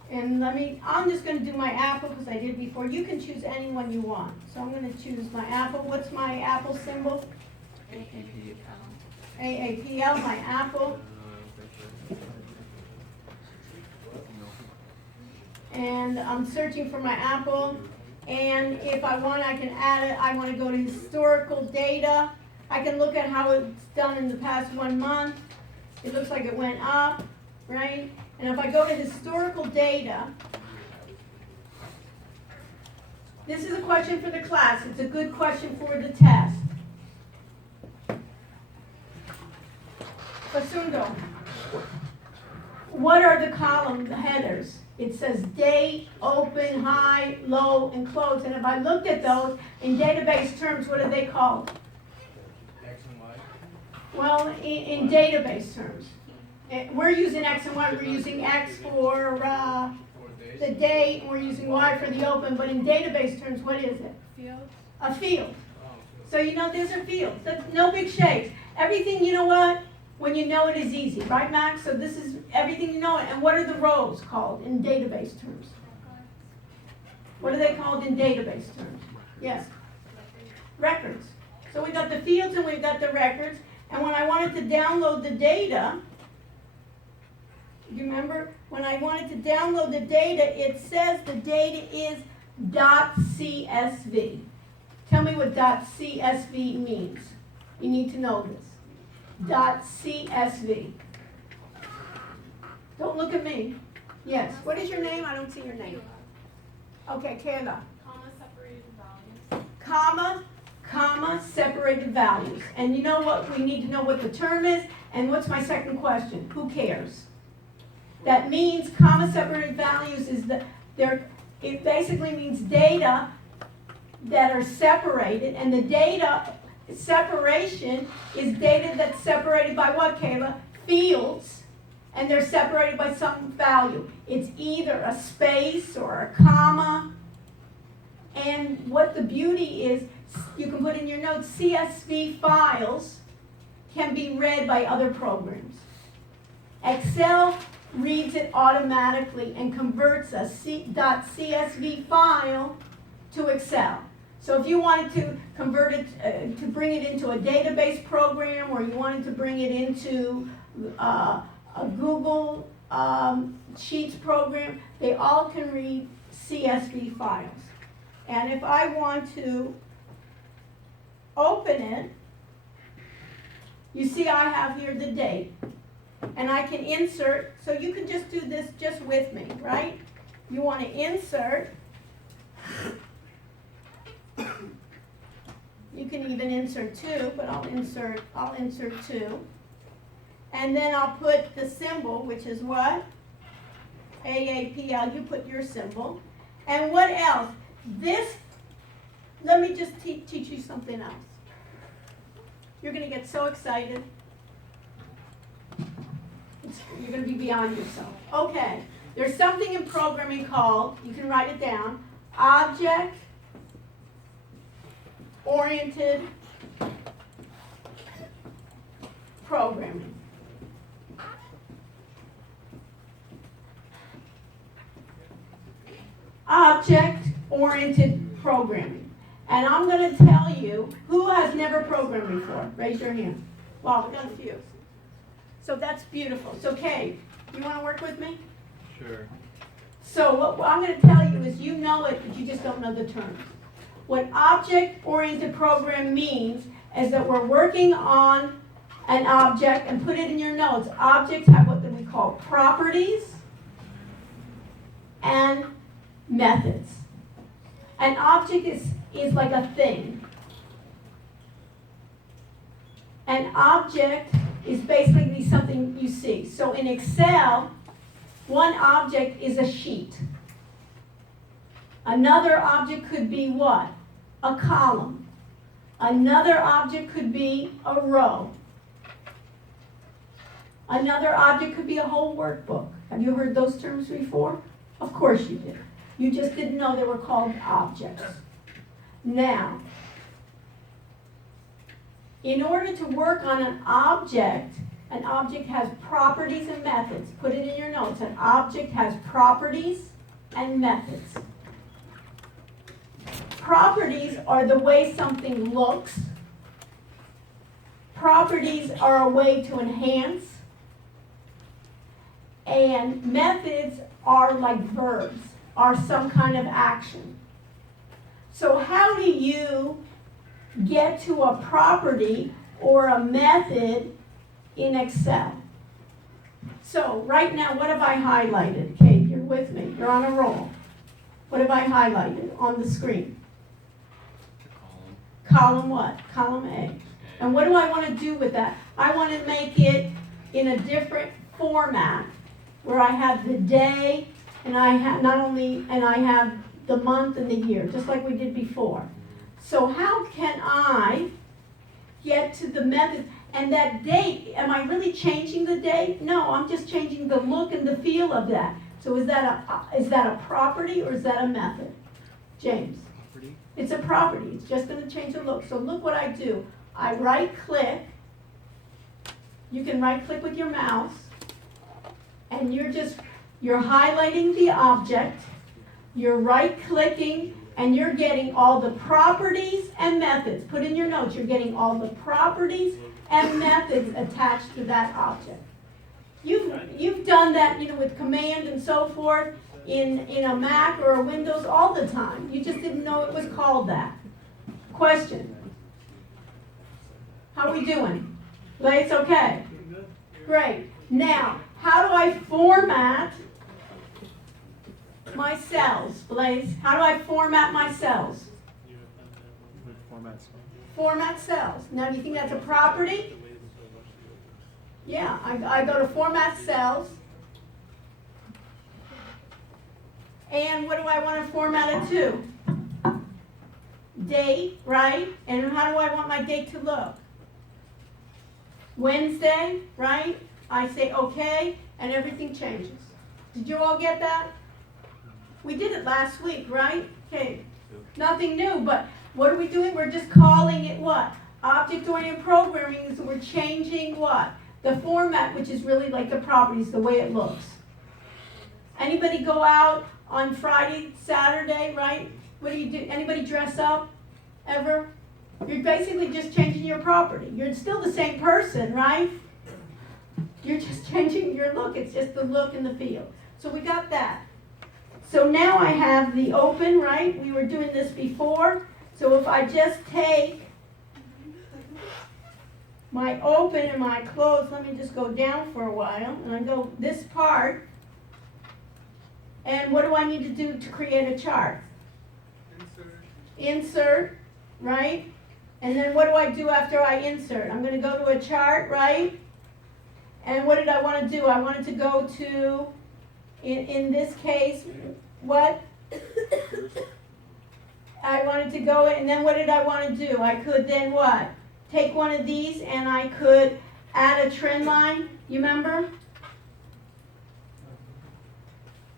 and I'm just going to do my Apple because I did before. You can choose any one you want. So I'm going to choose my Apple. What's my Apple symbol? AAPL, my Apple. And I'm searching for my Apple. And if I want, I can add it. I want to go to historical data. I can look at how it's done in the past 1 month. It looks like it went up, right? And if I go to historical data, this is a question for the class. It's a good question for the test. Facundo, what are the column headers? It says date, open, high, low, and close. And if I looked at those in database terms, what are they called? X and Y. Well, in database terms. We're using X and Y. We're using X for the date, and we're using Y for the open. But in database terms, what is it? Field. A field. So you know these are fields. That's no big shakes. Everything, you know what? When you know it is easy, right, Max? So this is everything you know. And what are the rows called in database terms? What are they called in database terms? Yes. Records. So we got the fields and we've got the records. And when I wanted to download the data, you remember when I wanted to download the data, it says the data is .csv. Tell me what .csv means. You need to know this. .csv. Don't look at me. Yes. What is your name? I don't see your name. Okay, Kayla. Comma separated values. Comma, separated values. And you know what? We need to know what the term is. And what's my second question? Who cares? That means comma separated values is it basically means data that are separated, and the data separation is data that's separated by what, Kayla? Fields, and they're separated by some value. It's either a space or a comma And what the beauty is, you can put in your notes, CSV files can be read by other programs. Excel reads it automatically and converts a .csv file to Excel. So if you wanted to convert it, to bring it into a database program, or you wanted to bring it into a Google Sheets program, they all can read CSV files. And if I want to open it, you see I have here the date. And I can insert, so you can just do this just with me, right? You want to insert. You can even insert two, but I'll insert two. And then I'll put the symbol, which is what? AAPL, you put your symbol. And what else? This, let me just teach you something else. You're going to get so excited. You're going to be beyond yourself. Okay, there's something in programming called, you can write it down, object-oriented programming. Object-oriented programming. And I'm going to tell you, who has never programmed before? Raise your hand. Wow, we got a few. So that's beautiful. So Kay, you want to work with me? Sure. So what I'm going to tell you is you know it, but you just don't know the terms. What object-oriented program means is that we're working on an object, and put it in your notes. Objects have what we call properties and methods. An object is like a thing. An object is basically something you see. So in Excel, one object is a sheet. Another object could be what? A column. Another object could be a row. Another object could be a whole workbook. Have you heard those terms before? Of course you did. You just didn't know they were called objects. Now, in order to work on an object has properties and methods. Put it in your notes. An object has properties and methods. Properties are the way something looks. Properties are a way to enhance. And methods are like verbs, are some kind of action. So how do you get to a property or a method in Excel? So right now, what have I highlighted? Kate, you're with me. You're on a roll. What have I highlighted on the screen? Column what? Column A. And what do I want to do with that? I want to make it in a different format where I have the day and I have I have the month and the year, just like we did before. So how can I get to the method? And that date, am I really changing the date? No, I'm just changing the look and the feel of that. So is that a property or is that a method? James? Property. It's a property. It's just going to change the look. So look what I do. I right click. You can right click with your mouse. And you're highlighting the object. You're right clicking and you're getting all the properties and methods. Put in your notes, you're getting all the properties and methods attached to that object. You've done that, with command and so forth in a Mac or a Windows all the time. You just didn't know it was called that. Question. How are we doing? Blaze, okay? Great. Now, how do I format my cells, Blaze? How do I format my cells? Format cells. Now, do you think that's a property? Yeah, I go to format cells. And what do I want to format it to? Date, right? And how do I want my date to look? Wednesday, right? I say okay, and everything changes. Did you all get that? We did it last week, right? Okay, Nothing new, but what are we doing? We're just calling it what? Object-oriented programming, so we're changing what? The format, which is really like the properties, the way it looks. Anybody go out on Friday, Saturday, right? What do you do? Anybody dress up ever? You're basically just changing your property. You're still the same person, right? You're just changing your look. It's just the look and the feel. So we got that. So now I have the open, right? We were doing this before. So if I just take my open and my close, let me just go down for a while, and I go this part. And what do I need to do to create a chart? Insert, right? And then what do I do after I insert? I'm going to go to a chart, right? And what did I want to do? I wanted to go to, in this case, what? I wanted to go, and then what did I want to do? I could then what? Take one of these and I could add a trend line. You remember?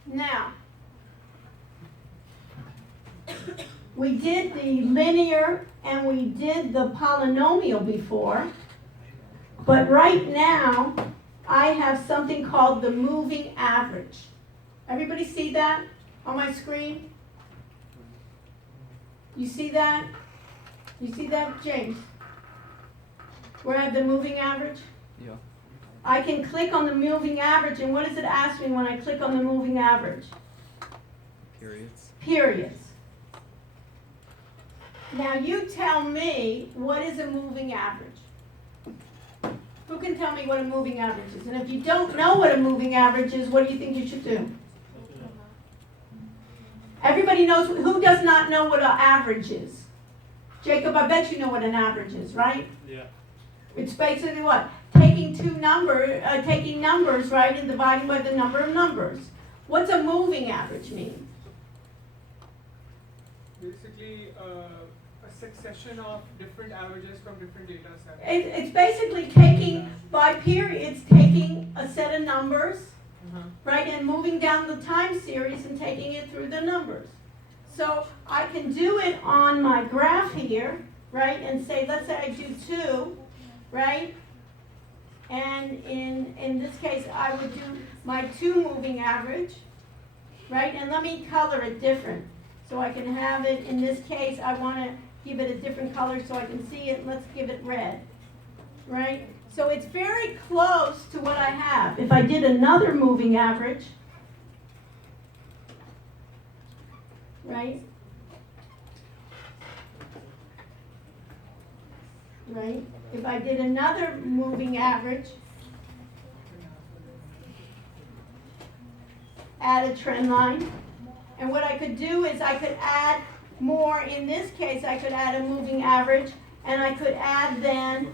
Now, we did the linear and we did the polynomial before, but right now I have something called the moving average. Everybody see that on my screen? You see that? You see that, James? Where I have the moving average? Yeah. I can click on the moving average, and what does it ask me when I click on the moving average? Periods. Periods. Now you tell me, what is a moving average? Who can tell me what a moving average is? And if you don't know what a moving average is, what do you think you should do? Everybody knows, who does not know what an average is? Jacob, I bet you know what an average is, right? Yeah. It's basically what? Taking taking numbers, right, and dividing by the number of numbers. What's a moving average mean? Basically, a succession of different averages from different data sets. It's basically taking, by periods, taking a set of numbers, right, and moving down the time series and taking it through the numbers. So I can do it on my graph here, right, and say, let's say I do 2, right, and in this case I would do my 2 moving average, right, and let me color it different. So I can have it, in this case I want to give it a different color so I can see it. Let's give it red, right? So it's very close to what I have. If I did another moving average, right? Right? If I did another moving average, add a trend line, and what I could do is I could add more. In this case, I could add a moving average, and I could add then,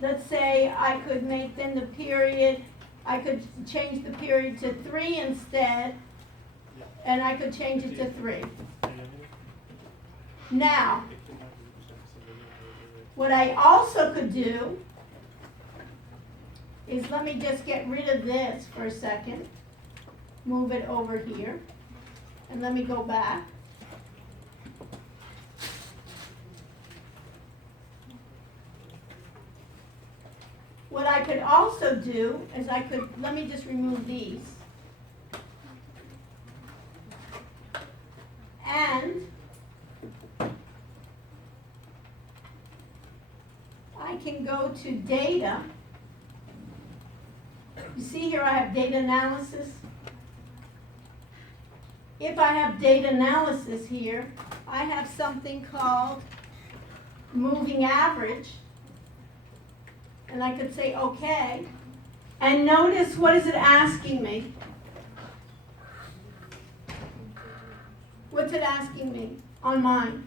let's say I could make then the period, I could change the period to 3 instead, and I could change it to 3. Now, what I also could do is, let me just get rid of this for a second, move it over here, and let me go back. What I could also do is let me just remove these. And I can go to data. You see here I have data analysis. If I have data analysis here, I have something called moving average. And I could say okay. And notice, what is it asking me? What's it asking me on mine?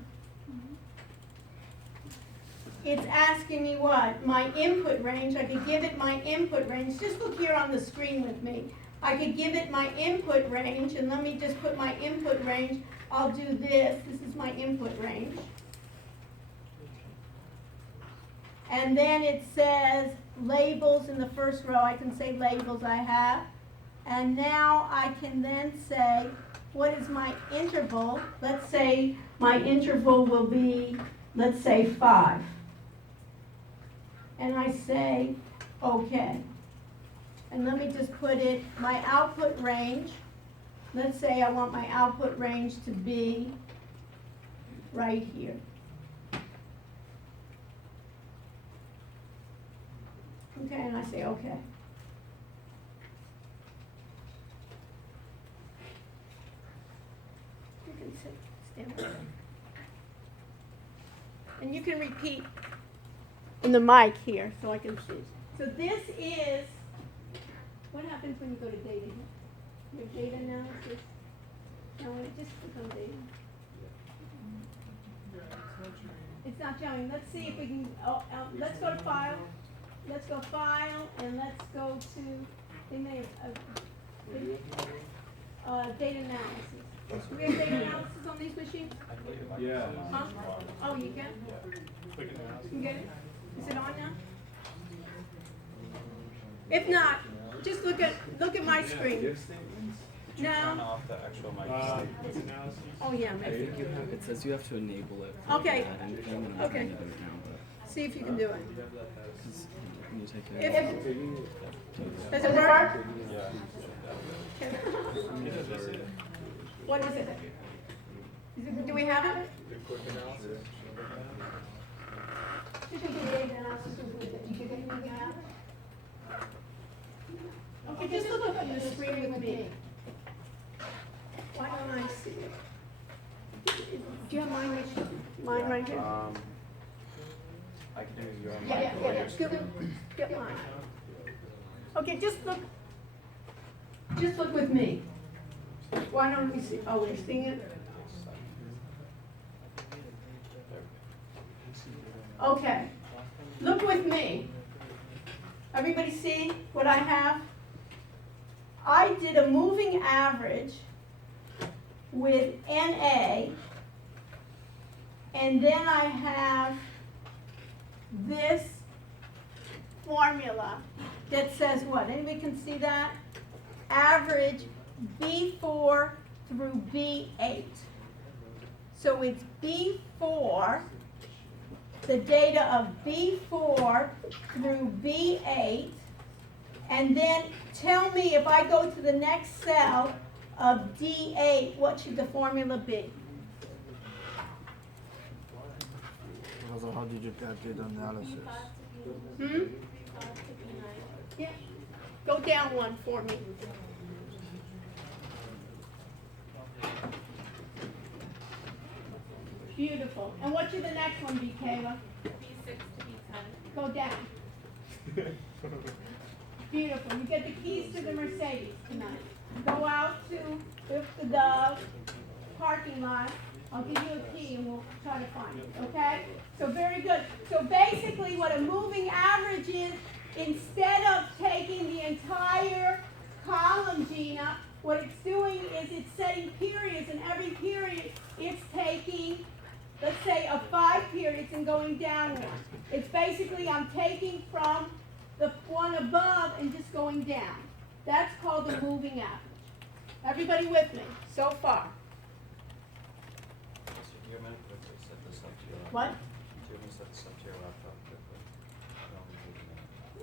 It's asking me what? My input range. I could give it my input range. Just look here on the screen with me. I could give it my input range, and let me just put my input range. I'll do this. This is my input range. And then it says labels in the first row. I can say labels I have. And now I can then say, what is my interval? Let's say my interval will be, let's say 5. And I say, okay. And let me just put it, my output range, let's say I want my output range to be right here. Okay, and I say okay. You can sit, stand by. And you can repeat in the mic here so I can see. So this is, what happens when you go to data here? Your data analysis? No, just click on data. It's not showing. Let's see if we can, let's go to file. Let's go file and let's go to, they may have, data analysis. Do we have data analysis on these machines? Yeah. Huh? Oh, you can? Click it now. You can get it? Is it on now? If not, just look at my screen. Turn No. off the actual mic. What's analysis? Oh, yeah, maybe. It says you have to enable it. Okay. Add anything, and I'm Okay. trying to do it now, but See if you can do it. 'cause when you take it If, out, does it work? Yeah. What is it? Do we have it? Okay, just look up on the screen with me. Why don't I see it? Do you have mine right here? I can use your mic. Yeah, get mine. Okay, just look with me. Why don't we see, oh, we're seeing it? Okay, look with me. Everybody see what I have? I did a moving average with NA, and then I have this formula that says what? Anybody can see that? Average B4 through B8. So it's B4, the data of B4 through B8, and then tell me if I go to the next cell of D8, what should the formula be? So how did you get data analysis? Yeah. Go down one for me. Beautiful. And what should the next one be, Kayla? B6 to B10. Go down. Beautiful. You get the keys to the Mercedes tonight. Go out to the parking lot. I'll give you a key and we'll try to find it, okay? So very good. So basically what a moving average is, instead of taking the entire column, Gina, what it's doing is it's setting periods, and every period it's taking, let's say, a 5 periods and going downward. It's basically I'm taking from the one above and just going down. That's called a moving average. Everybody with me so far? So do you have a minute quickly set this up to your laptop? What? Do you want me to set this up to your laptop quickly?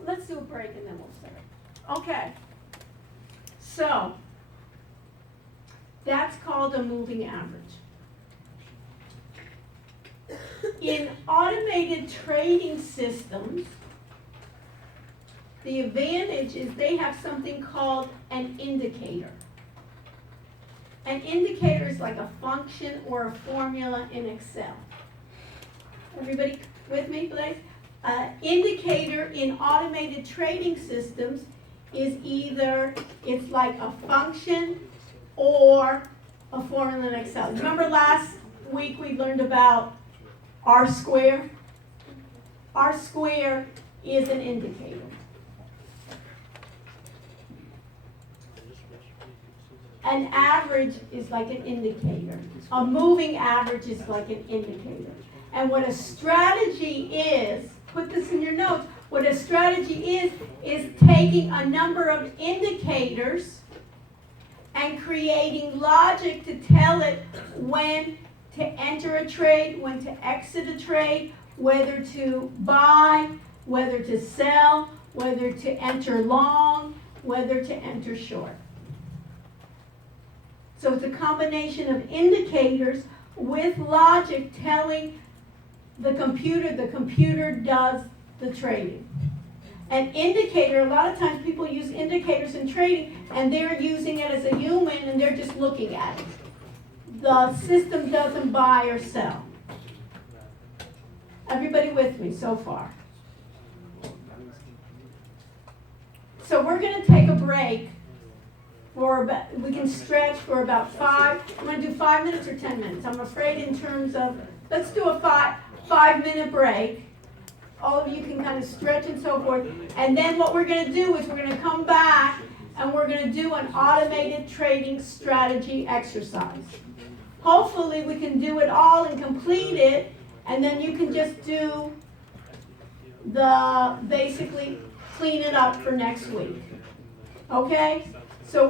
Let's do a break and then we'll start. Okay. So, that's called a moving average. In automated trading systems, the advantage is they have something called an indicator. An indicator is like a function or a formula in Excel. Everybody with me, please? Indicator in automated trading systems is either, it's like a function or a formula in Excel. Remember last week we learned about R square? R square is an indicator. An average is like an indicator. A moving average is like an indicator. And what a strategy is, put this in your notes, what a strategy is taking a number of indicators and creating logic to tell it when to enter a trade, when to exit a trade, whether to buy, whether to sell, whether to enter long, whether to enter short. So it's a combination of indicators with logic telling the computer does the trading. An indicator, a lot of times people use indicators in trading and they're using it as a human and they're just looking at it. The system doesn't buy or sell. Everybody with me so far? So we're going to take a break for about, we can stretch for about 5, I'm going to do 5 minutes or 10 minutes. I'm afraid in terms of, let's do a 5-minute break. All of you can kind of stretch and so forth. And then what we're going to do is we're going to come back and we're going to do an automated trading strategy exercise. Hopefully we can do it all and complete it, and then you can just do the, basically clean it up for next week. Okay? So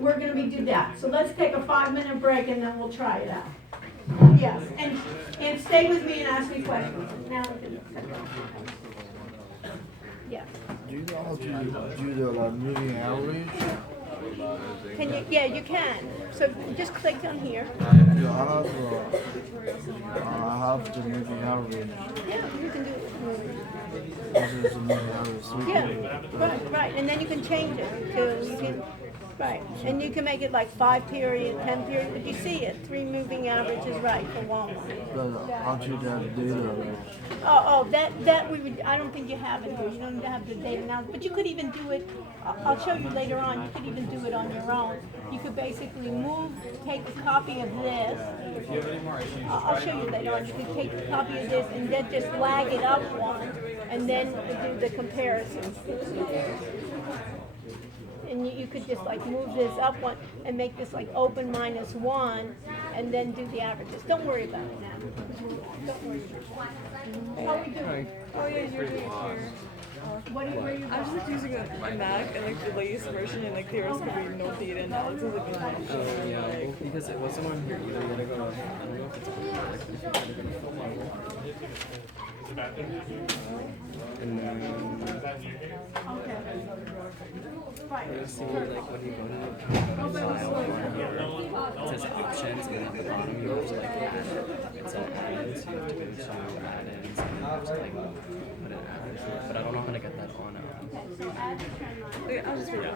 we're going to do that. So let's take a 5-minute break and then we'll try it out. Yes, and stay with me and ask me questions. Now we can. Yeah. Do you know how to do the moving average? Can you? Yeah, you can. So just click on here. Yeah, I have the moving average. Yeah, you can do it. This is the moving average. So we can do Yeah, it. right, and then you can change it to you can. Right, and you can make it like 5 period, 10 period, but you see it, 3 moving averages, right, for Walmart. But how to that data? That we would, I don't think you have it here, you don't have the data now, but you could even do it, I'll show you later on, you could even do it on your own. You could basically take a copy of this, If you have any more issues, I'll show you later on, you could take a copy of this and then just lag it up one, and then do the comparisons. And you could just like move this up one and make this like open -1 and then do the averages. Don't worry about it now. Don't worry about it. How are we doing? Oh yeah, you're doing it here. Where are you I was just like using a Mac and like the latest version and like there was gonna be no data and now it's like Oh yeah, well, because it wasn't on here either. You gotta go. I don't know if it's and then Okay. Right. you see like when you go to file, it says options, and then at the bottom you have to like add. It says add-ins. You have to go to add-ins and you have to like put an average in it. But I don't know how to get that on. Okay, so add the trend line. yeah, I'll just read it.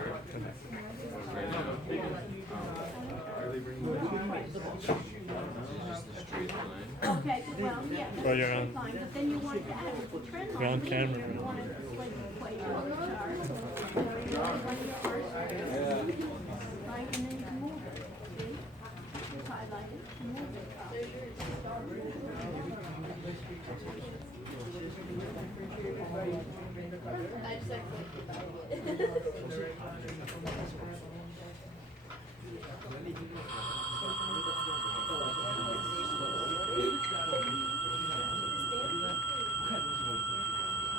Okay, well, yeah, that's Oh, you're on. fine, but then you want to add the trend line. You're on camera. You want to like equate chart. So you want to run it first, right, and then you can move it. See? Just highlight it and move it. I just like clicked it.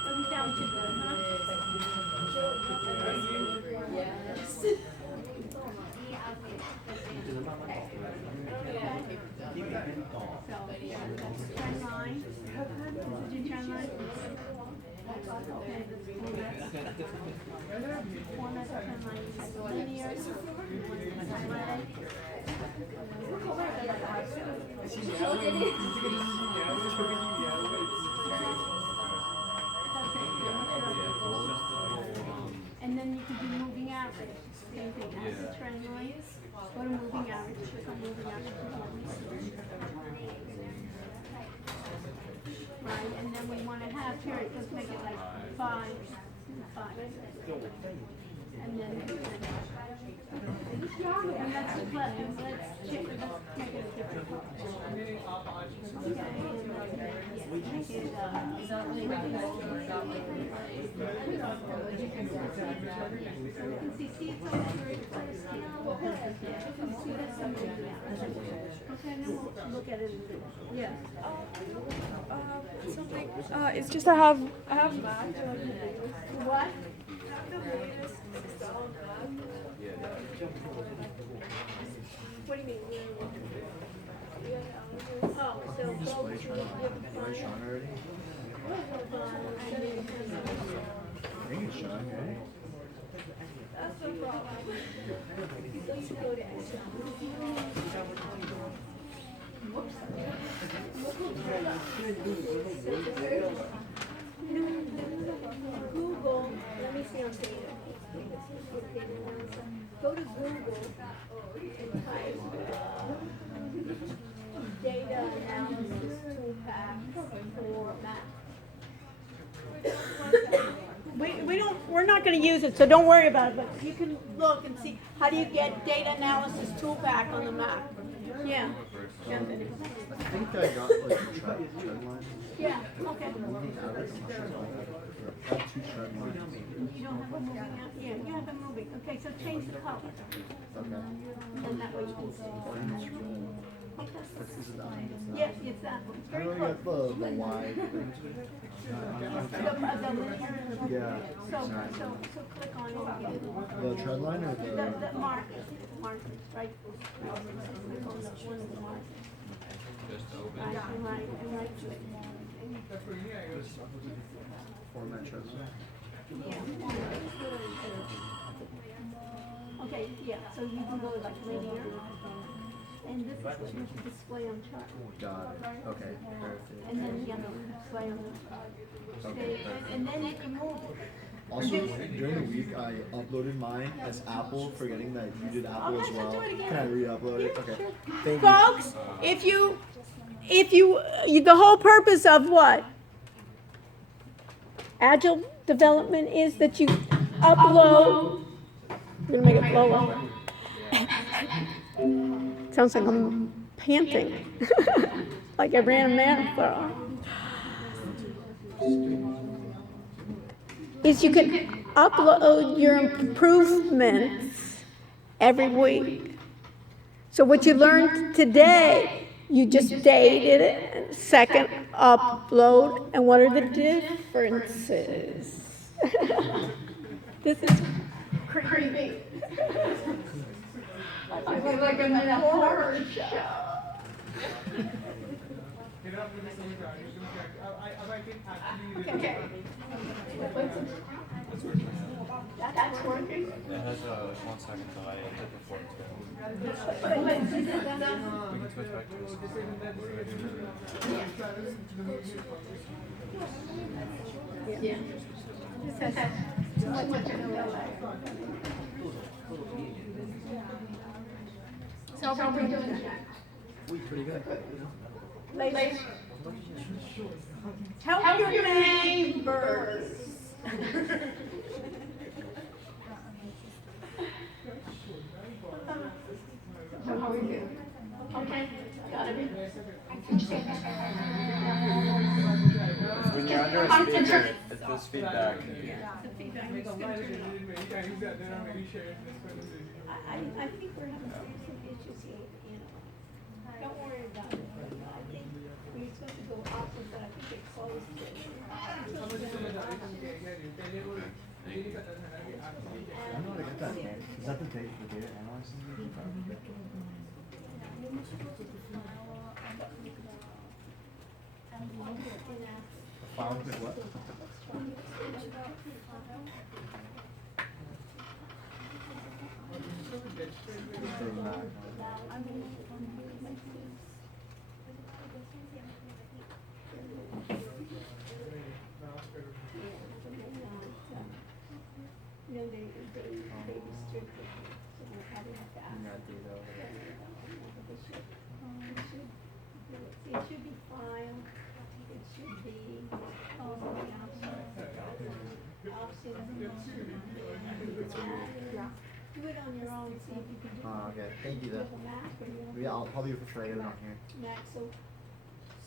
Doesn't sound too good, huh? Yes. So, that's the trend line. This is your trend line. Okay, that's format the trend line as linear. And then you could do moving average. Same thing as the trend line. Go to moving average. Click on moving average. Right, and then we want to have period. Let's make it like 5. And then and that's the plus. And let's make it a different color. Okay, and let's make it so we can see it's all very close. Yeah, you can see that's something now. Okay, now we'll look at it. Yeah. Something. It's just I have Mac. What? I have the latest stuff on Mac. That's no problem. So you go to Google, let me see on data. Go to Google and type data analysis toolpack for Mac. We're not gonna use it, so don't worry about it, but you can look and see, how do you get data analysis toolpack on the Mac? Yeah. I think I got like a trend line. Yeah, okay. Moving average. I have 2 trend lines. You don't have a moving out, yeah, you have a moving, okay, so change the color, Okay. and that way you can see. This is that one. Yes, it's that one, How very do I close. get the wide? The linear. Yeah. So click on it again. The trend line or The markers, right? Click on the one of the markers. Just open. Right, and right click. format trend line? Yeah. Okay, yeah, so you can go like linear. And this is what you can display on chart. Got it. Okay. Perfect. And then the other one display on the Okay. page. And then you can move it. Also, during the week, I uploaded mine as Apple, forgetting that you did Apple Okay, as so well. do it again. Can I re-upload it? Yeah, Okay. sure. Thank you. Folks, if you, the whole purpose of what? Agile development is that you upload, I'm gonna make it flow over. Sounds like I'm panting, like I ran a marathon. Is you can upload your improvements every week. So what you learned today, you just dated it, second upload, and what are the differences? This is creepy. I feel like I'm in a horror show. Okay. That's working. It has a 1 second delay. It did before too. We can switch back to this. Yeah. This has too much delay. So how are we doing? Pretty good. Ladies, help your neighbors. So how are we doing? Okay, got it. When you're under a speaker, it does feedback. The feedback is good. I think we're having some issues here, you know. Don't worry about it. I think we were supposed to go opposite, but I think they closed it. I don't know how to get that. Is that the data analysis? File with what? No, they restricted. So we probably have to ask. It should be filed. It should be do it on your own. See if you can do it. Okay. Thank you, Do though. it on Mac or you have a Maybe I'll probably prefer it on here. Mac.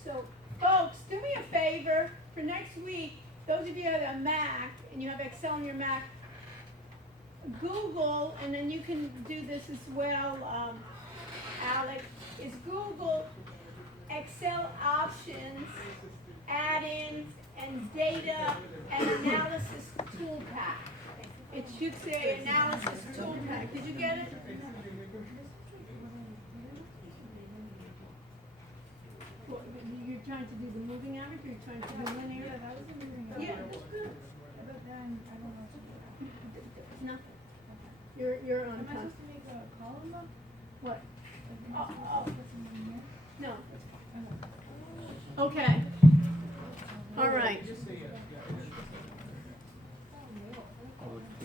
So folks, do me a favor for next week. Those of you that have a Mac and you have Excel on your Mac, Google, and then you can do this as well, Alex, is Google Excel options, add-ins, and data and analysis toolpack. It should say analysis toolpack. Did you get it? What, you're trying to do the moving average, or you're trying to do linear? Yeah, that's good. No. You're on time. make a column up? What? No. Okay. All right.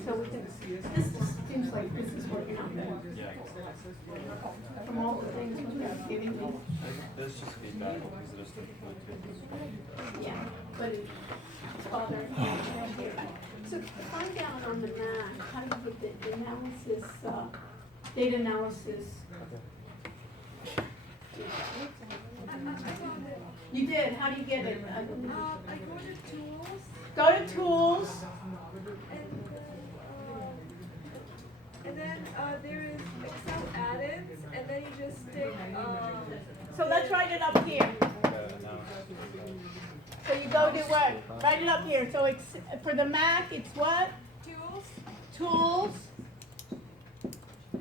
So we can, this seems like this is working out better. Yeah. From all the things we have giving me. There's just feedback because there's the Yeah, but it's bothering me. So find out on the Mac, how do you put the analysis, data analysis? You did, how do you get it? I go to tools Go to tools, and then there is Excel add-ins, and then you just stick so let's write it up here. So you go to what? Write it up here. So it's, for the Mac, it's what? tools, Tools,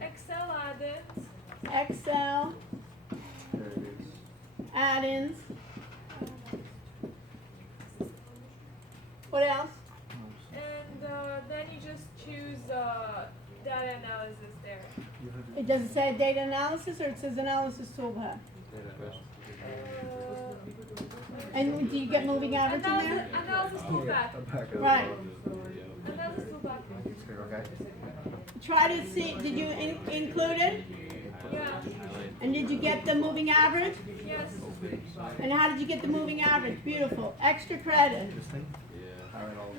Excel add-ins, Excel, add-ins. What else? and then you just choose data analysis there. It doesn't say data analysis, or it says analysis toolbar. And do you get moving average in there? Analysis toolbar. Right. Analysis toolbar. Try to see, did you include it? Yeah. And did you get the moving average? Yes. And how did you get the moving average? Beautiful. Extra credit.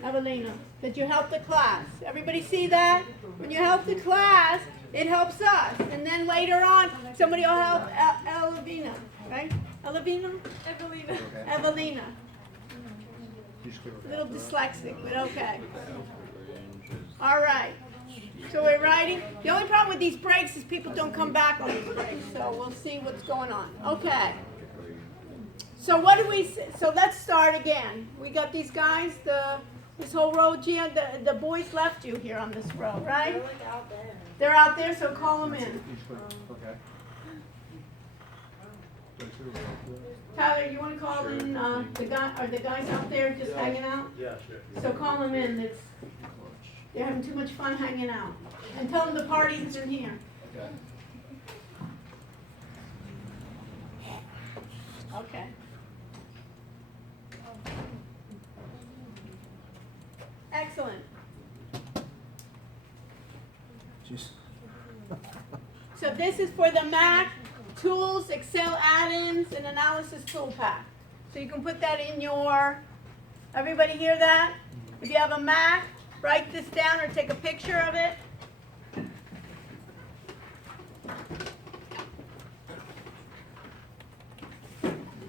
Evelina, that you help the class. Everybody see that? When you help the class, it helps us. And then later on, somebody will help Evelina, right? Evelina? Evelina. Evelina. A little dyslexic, but okay. All right. So we're writing. The only problem with these breaks is people don't come back on these breaks. So we'll see what's going on. Okay. So what do we? So let's start again. We got these guys. This whole row. Gian, the boys left you here on this row, right? They're like out there. They're out there. So call them in. Okay. Tyler, you want to call in the guy? Are the guys out there just hanging out? Yeah, sure. So call them in. They're having too much fun hanging out. And tell them the party's in here. Okay. Okay. Excellent. So this is for the Mac tools, Excel add-ins, and analysis tool pack. So you can put that in your, everybody hear that? If you have a Mac, write this down or take a picture of it.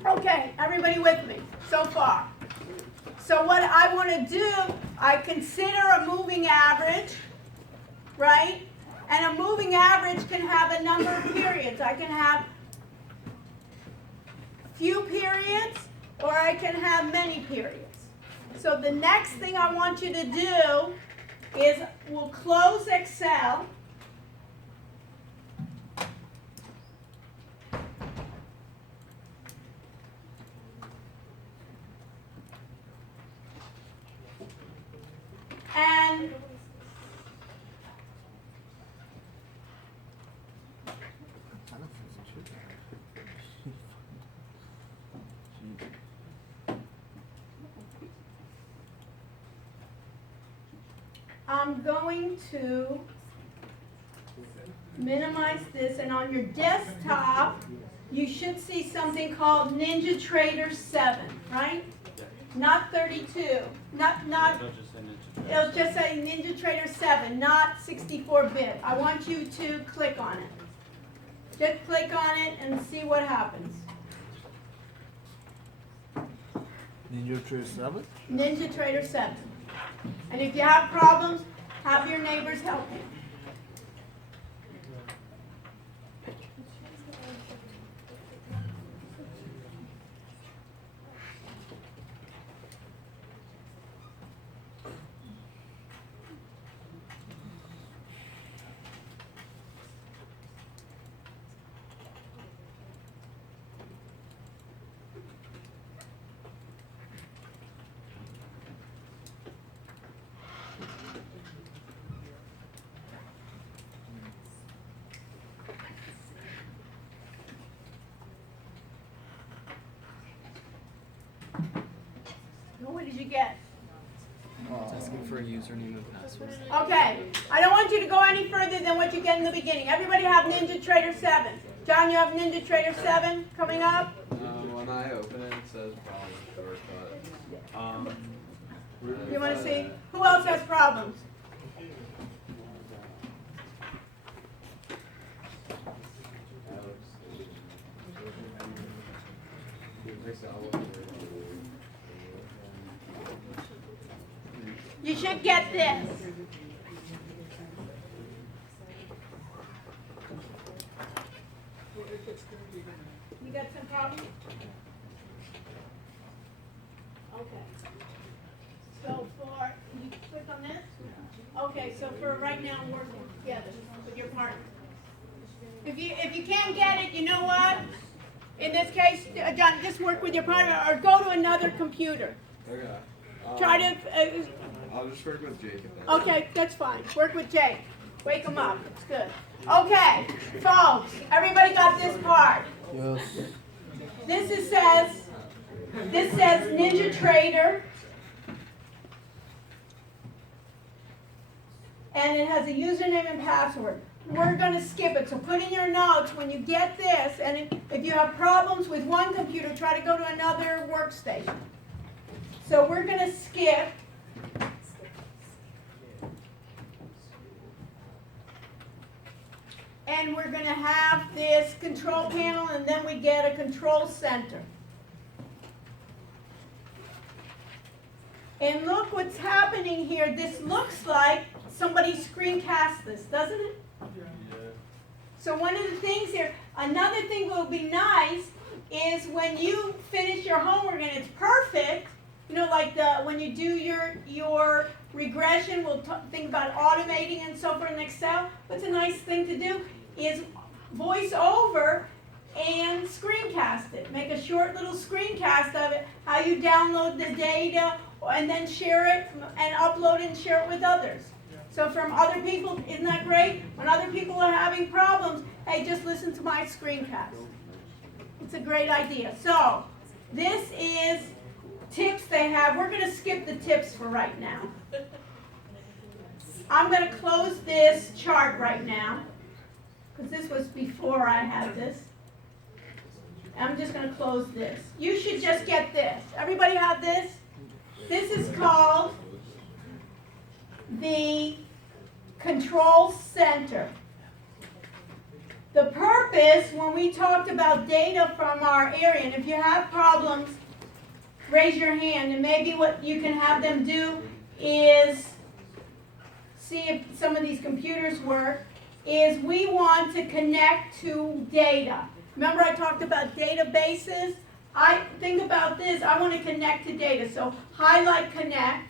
Okay, everybody with me so far? So what I want to do, I consider a moving average, right? And a moving average can have a number of periods. I can have few periods, or I can have many periods. So the next thing I want you to do is we'll close Excel. And I'm going to minimize this, and on your desktop, you should see something called NinjaTrader 7, right? Not 32, not, it'll just say NinjaTrader 7, not 64-bit. I want you to click on it. Just click on it and see what happens. NinjaTrader 7? NinjaTrader 7. And if you have problems, have your neighbors help you. you get? It's asking for a username and password. Okay, I don't want you to go any further than what you get in the beginning. Everybody have NinjaTrader 7. John, you have NinjaTrader 7 coming up? When I open it, it says problem shortcut. You want to see? Who else has problems? You should get this. You got some problems? Okay. So for, you click on this? Okay, so for right now, I'm working together with your partner. If you can't get it, you know what? In this case, John, just work with your partner or go to another computer. Okay. Try to, I'll just work with Jake if that's okay, that's fine. Work with Jake. Wake him up. It's good. Okay, folks, everybody got this part. Yes. This says NinjaTrader. And it has a username and password. We're going to skip it. So put in your notes when you get this, and if you have problems with one computer, try to go to another workstation. So we're going to skip. And we're going to have this control panel, and then we get a control center. And look what's happening here. This looks like somebody screencast this, doesn't it? So one of the things here, another thing that would be nice is when you finish your homework and it's perfect, you know, like when you do your regression, we'll think about automating and so forth in Excel. What's a nice thing to do is voice over and screencast it. Make a short little screencast of it, how you download the data, and then share it and upload it and share it with others. So from other people, isn't that great? When other people are having problems, hey, just listen to my screencast. It's a great idea. So this is tips they have. We're going to skip the tips for right now. I'm going to close this chart right now, because this was before I had this. I'm just going to close this. You should just get this. Everybody have this? This is called the control center. The purpose, when we talked about data from our area, and if you have problems, raise your hand, and maybe what you can have them do is see if some of these computers work, is we want to connect to data. Remember I talked about databases? I think about this, I want to connect to data. So highlight connect.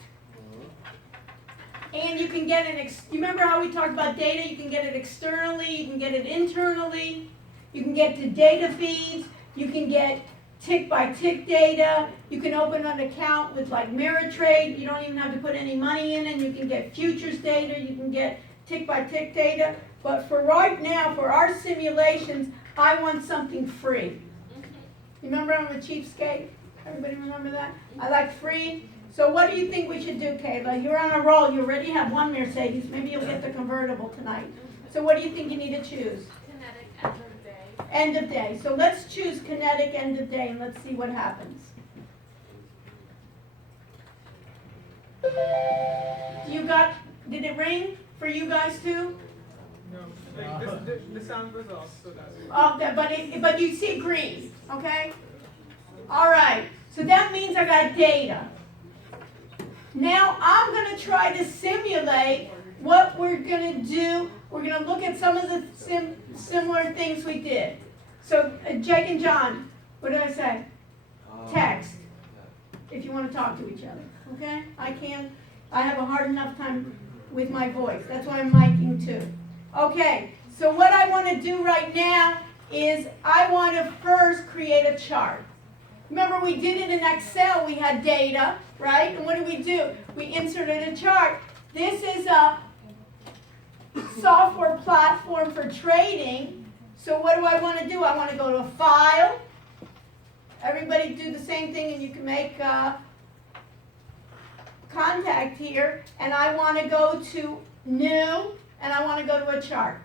And you can get it, you remember how we talked about data? You can get it externally, you can get it internally, you can get to data feeds, you can get tick by tick data, you can open an account with like Meritrade, you don't even have to put any money in, and you can get futures data, you can get tick by tick data. But for right now, for our simulations, I want something free. Remember I'm a cheapskate? Everybody remember that? I like free. So what do you think we should do, Kayla? You're on a roll. You already have one Mercedes. Maybe you'll get the convertible tonight. So what do you think you need to choose? Kinetic end of day. End of day. So let's choose kinetic end of day, and let's see what happens. Did it ring for you guys too? No, like the sound was off, so that's But you see green, okay? All right, so that means I got data. Now I'm going to try to simulate what we're going to do. We're going to look at some of the similar things we did. So Jake and John, what did I say? Text, if you want to talk to each other, okay? I have a hard enough time with my voice. That's why I'm miking too. Okay, so what I want to do right now is I want to first create a chart. Remember we did it in Excel, we had data, right? And what did we do? We inserted a chart. This is a software platform for trading. So what do I want to do? I want to go to File. Everybody do the same thing, and you can make contact here, and I want to go to new, and I want to go to a chart.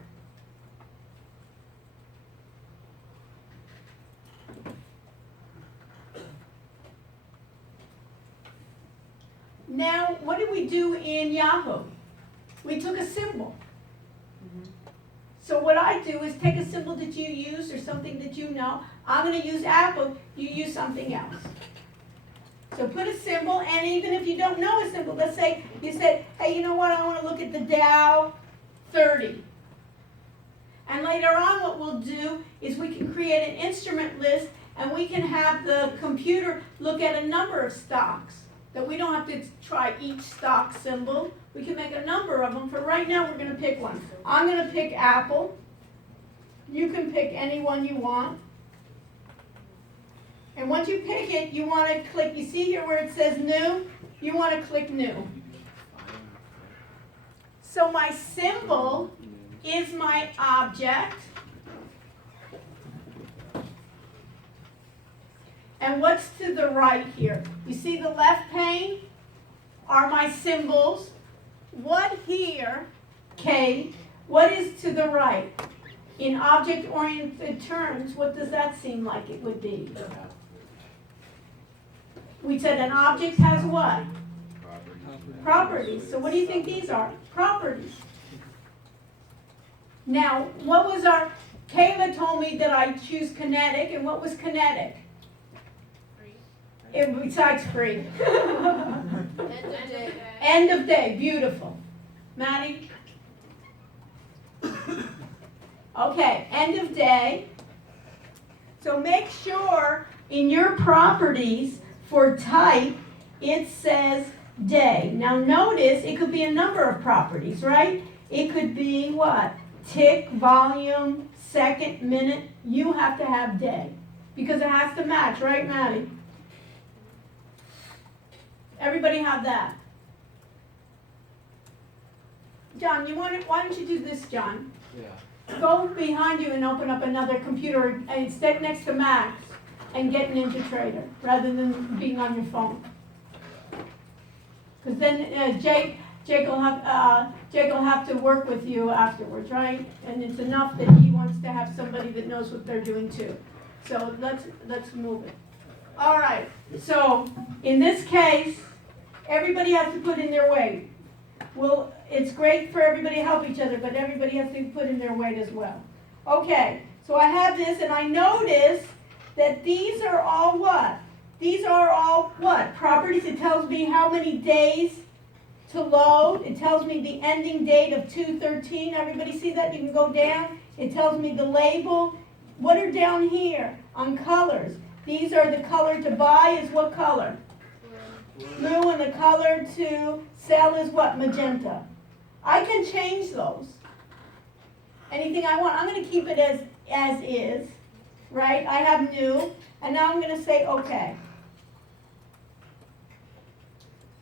Now, what did we do in Yahoo? We took a symbol. So what I do is take a symbol that you use or something that you know. I'm going to use Apple, you use something else. So put a symbol, and even if you don't know a symbol, let's say you said, hey, you know what, I want to look at the Dow 30. And later on what we'll do is we can create an instrument list, and we can have the computer look at a number of stocks. That we don't have to try each stock symbol. We can make a number of them. For right now, we're going to pick one. I'm going to pick Apple. You can pick any one you want. And once you pick it, you want to click, you see here where it says new? You want to click new. So my symbol is my object. And what's to the right here? You see the left pane are my symbols. What here, K, what is to the right? In object-oriented terms, what does that seem like it would be? We said an object has what? Properties. So what do you think these are? Properties. Now, what was our, Kayla told me that I choose kinetic, and what was kinetic? Besides free. End of day. End of day, beautiful. Maddie? Okay, end of day. So make sure in your properties for type, it says day. Now notice it could be a number of properties, right? It could be what? Tick, volume, second, minute. You have to have day because it has to match, right, Maddie? Everybody have that. John, why don't you do this, John? Yeah. Go behind you and open up another computer and sit next to Max and get Ninja Trader rather than being on your phone. Because then Jake will have to work with you afterwards, right? And it's enough that he wants to have somebody that knows what they're doing too. So let's move it. All right, so in this case, everybody has to put in their weight. Well, it's great for everybody to help each other, but everybody has to put in their weight as well. Okay, so I have this, and I notice that these are all what? These are all what? Properties. It tells me how many days to load. It tells me the ending date of 2/13. Everybody see that? You can go down. It tells me the label. What are down here on colors? These are the color to buy is what color? Blue, and the color to sell is what? Magenta. I can change those. Anything I want. I'm going to keep it as is, right? I have new, and now I'm going to say okay.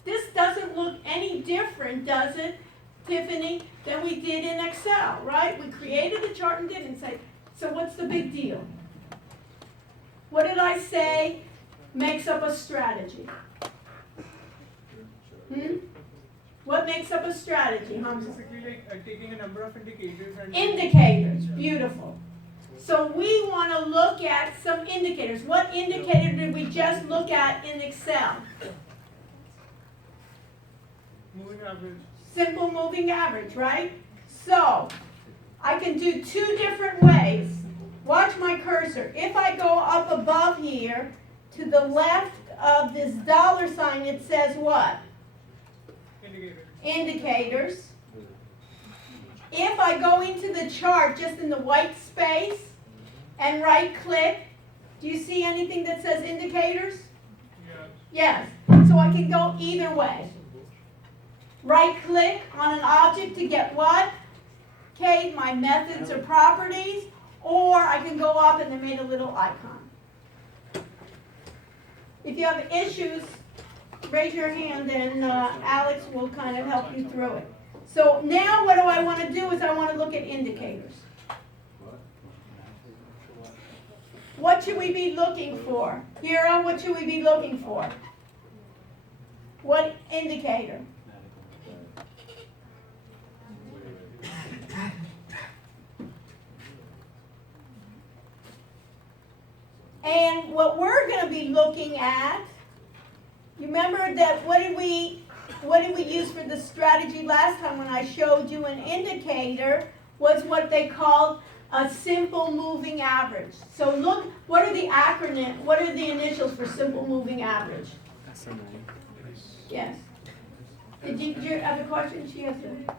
This doesn't look any different, does it, Tiffany, than we did in Excel, right? We created the chart and didn't say, so what's the big deal? What did I say makes up a strategy? What makes up a strategy, Hamza? Basically, like taking a number of indicators and Indicators, beautiful. So we want to look at some indicators. What indicator did we just look at in Excel? moving average. Simple moving average, right? So I can do two different ways. Watch my cursor. If I go up above here, to the left of this dollar sign, it says what? Indicators. Indicators. If I go into the chart just in the white space and right click, do you see anything that says indicators? Yeah. Yes. So I can go either way. Right click on an object to get what? Okay, my methods or properties. Or I can go up and they made a little icon. If you have issues, raise your hand and Alex will kind of help you through it. So now what do I want to do is I want to look at indicators. What should we be looking for? Hira, what should we be looking for? What indicator? And what we're going to be looking at, you remember that what did we use for the strategy last time when I showed you an indicator was what they called a simple moving average. So look, what are the initials for simple moving average? SMA. Yes. Did you have a question? She has to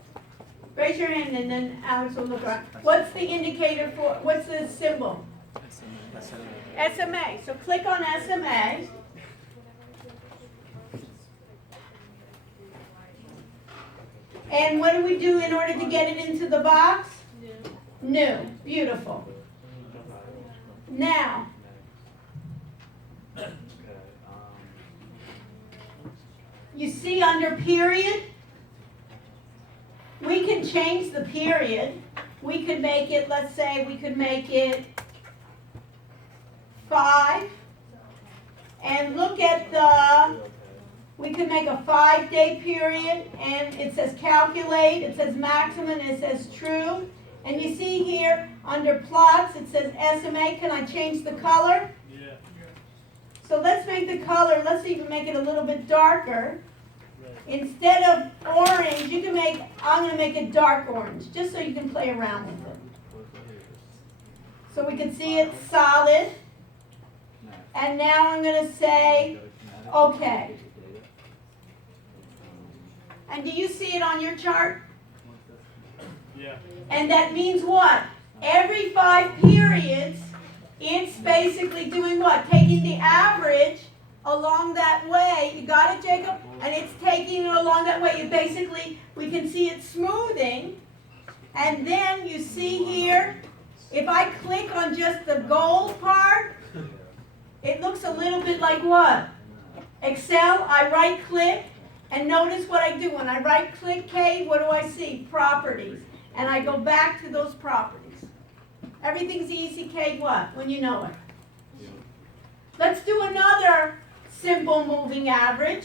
raise your hand and then Alex will look around. What's the indicator for, what's the symbol? SMA. So click on SMA. And what do we do in order to get it into the box? New. Beautiful. Now, you see under period, we can change the period. We could make it, let's say we could make it 5. And look at we could make a 5-day period, and it says calculate, it says maximum, it says true. And you see here, under plots, it says SMA. Can I change the color? Yeah. So let's make the color, let's even make it a little bit darker. Instead of orange, you can I'm going to make it dark orange, just so you can play around with it. So we can see it's solid. And now I'm going to say, okay. And do you see it on your chart? Yeah. And that means what? Every 5 periods, it's basically doing what? Taking the average along that way. You got it, Jacob? And it's taking it along that way. We can see it smoothing. And then you see here, if I click on just the gold part, it looks a little bit like what? Excel, I right click, and notice what I do. When I right click K, what do I see? Properties. And I go back to those properties. Everything's easy, K, what? When you know it. Let's do another simple moving average.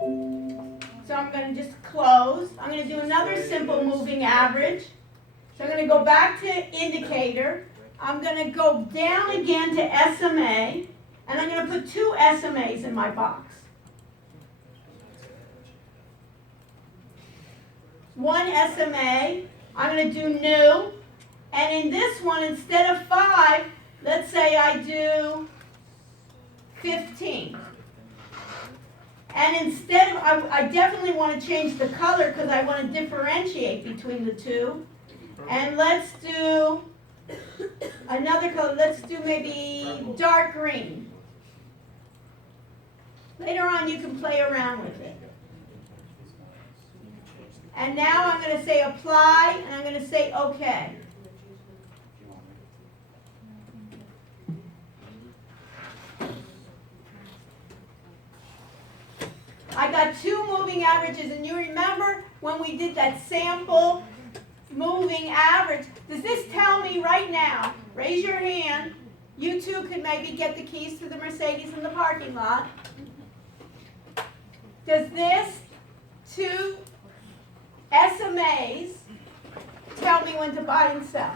So I'm going to just close. I'm going to do another simple moving average. So I'm going to go back to indicator. I'm going to go down again to SMA. And I'm going to put 2 SMAs in my box. One SMA, I'm going to do new, and in this one, instead of 5, let's say I do 15. And instead of, I definitely want to change the color because I want to differentiate between the two. And let's do another color, let's do maybe dark green. Later on, you can play around with it. And now I'm going to say apply, and I'm going to say OK. I got 2 moving averages, and you remember when we did that sample moving average? Does this tell me right now, raise your hand, you two could maybe get the keys to the Mercedes in the parking lot. Does this 2 SMAs tell me when to buy and sell?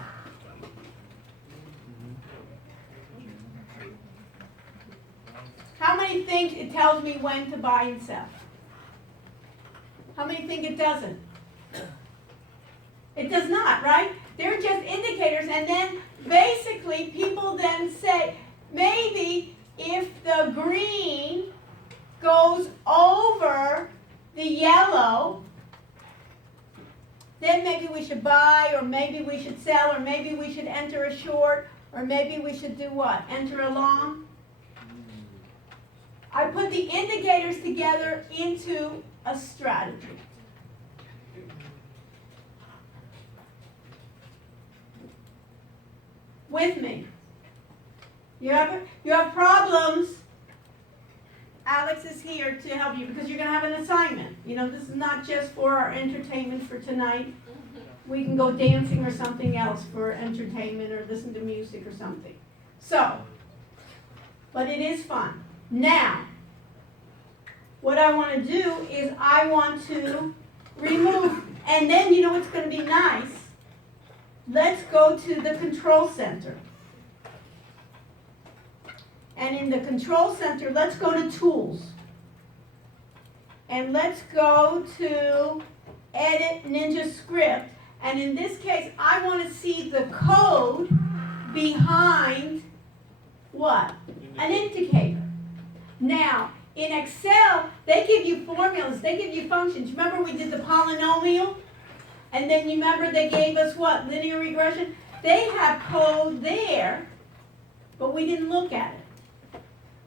How many think it tells me when to buy and sell? How many think it doesn't? It does not, right? They're just indicators, and then basically people then say, maybe if the green goes over the yellow, then maybe we should buy, or maybe we should sell, or maybe we should enter a short, or maybe we should do what? Enter a long? I put the indicators together into a strategy. With me. You have problems. Alex is here to help you because you're going to have an assignment. You know, this is not just for our entertainment for tonight. We can go dancing or something else for entertainment or listen to music or something. So, but it is fun. Now, what I want to do is I want to remove, and then you know what's going to be nice? Let's go to the control center. And in the control center, let's go to tools. And let's go to edit Ninja Script. And in this case, I want to see the code behind what? An indicator. Now, in Excel, they give you formulas, they give you functions. Remember we did the polynomial? And then you remember they gave us what? Linear regression? They have code there, but we didn't look at it.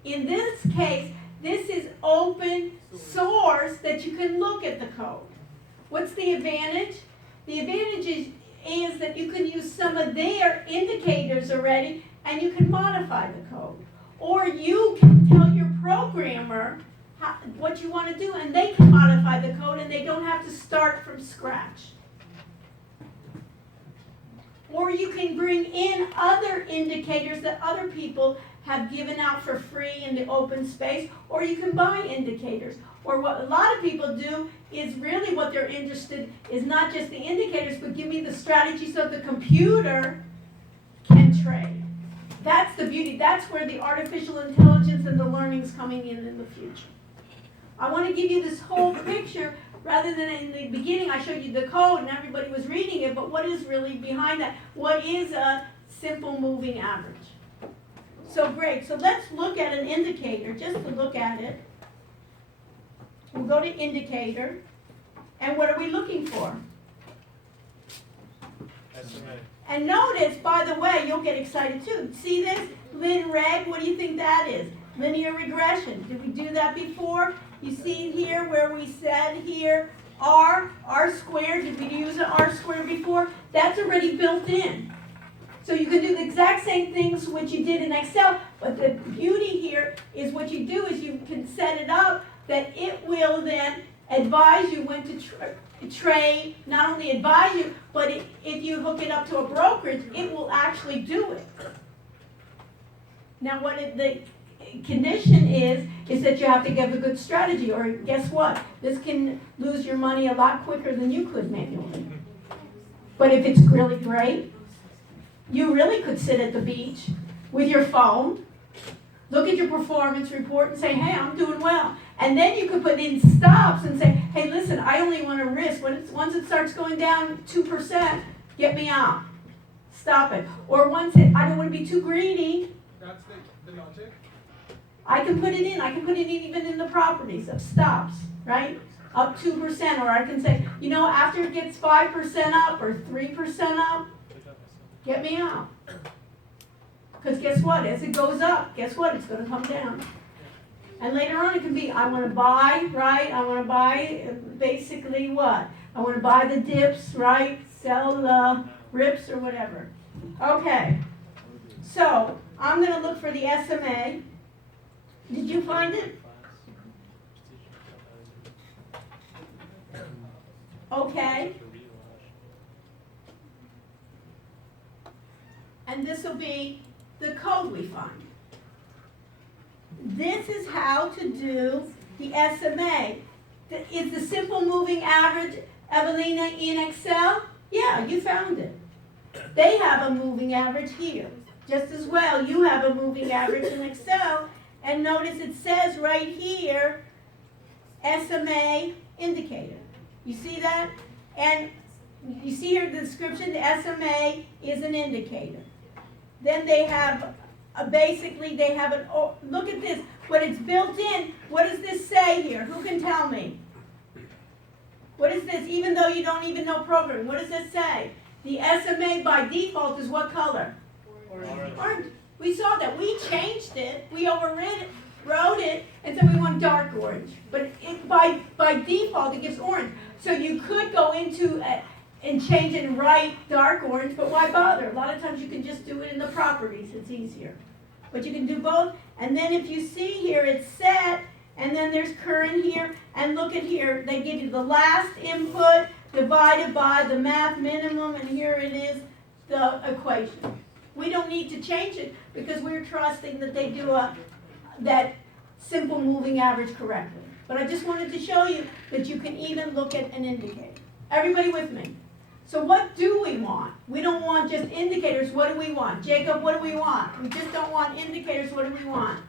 In this case, this is open source that you can look at the code. What's the advantage? The advantage is that you can use some of their indicators already and you can modify the code. Or you can tell your programmer what you want to do and they can modify the code and they don't have to start from scratch. Or you can bring in other indicators that other people have given out for free in the open space, or you can buy indicators. Or what a lot of people do is really what they're interested is not just the indicators, but give me the strategy so the computer can trade. That's the beauty. That's where the artificial intelligence and the learning is coming in the future. I want to give you this whole picture rather than in the beginning I showed you the code and everybody was reading it, but what is really behind that? What is a simple moving average? So great. So let's look at an indicator, just to look at it. We'll go to indicator. And what are we looking for? SMA. And notice, by the way, you'll get excited too. See this? Lin reg, what do you think that is? Linear regression. Did we do that before? You see here where we said here R squared. Did we use an R squared before? That's already built in. So you can do the exact same things which you did in Excel, but the beauty here is what you do is you can set it up that it will then advise you when to trade, not only advise you, but if you hook it up to a brokerage, it will actually do it. Now what the condition is that you have to give a good strategy, or guess what? This can lose your money a lot quicker than you could manually. But if it's really great, you really could sit at the beach with your phone, look at your performance report and say, hey, I'm doing well. And then you could put in stops and say, hey, listen, I only want to risk. Once it starts going down 2%, get me out. Stop it. Or once I don't want to be too greedy. That's the logic. I can put it in. I can put it in even in the properties of stops, right? Up 2%. Or I can say, you know, after it gets 5% up or 3% up, get me out. Because guess what? As it goes up, guess what? It's going to come down. And later on it can be, I want to buy, right? I want to buy basically what? I want to buy the dips, right? Sell the rips or whatever. Okay. So I'm going to look for the SMA. Did you find it? Okay. And this will be the code we find. This is how to do the SMA. Is the simple moving average, Evelina, in Excel? Yeah, you found it. They have a moving average here. Just as well, you have a moving average in Excel. And notice it says right here, SMA indicator. You see that? And you see here the description, the SMA is an indicator. Then they have, basically they have an, oh, look at this, when it's built in, what does this say here? Who can tell me? What is this, even though you don't even know programming, what does this say? The SMA by default is what color? Orange. We saw that, we changed it, we wrote it, and said we want dark orange. But by default it gives orange. So you could go into and change it and write dark orange, but why bother? A lot of times you can just do it in the properties, it's easier. But you can do both, and then if you see here, it's set, and then there's current here, and look at here, they give you the last input divided by the math minimum, and here it is, the equation. We don't need to change it because we're trusting that they do that simple moving average correctly. But I just wanted to show you that you can even look at an indicator. Everybody with me? So what do we want? We don't want just indicators. What do we want? Jacob, what do we want? We just don't want indicators. What do we want?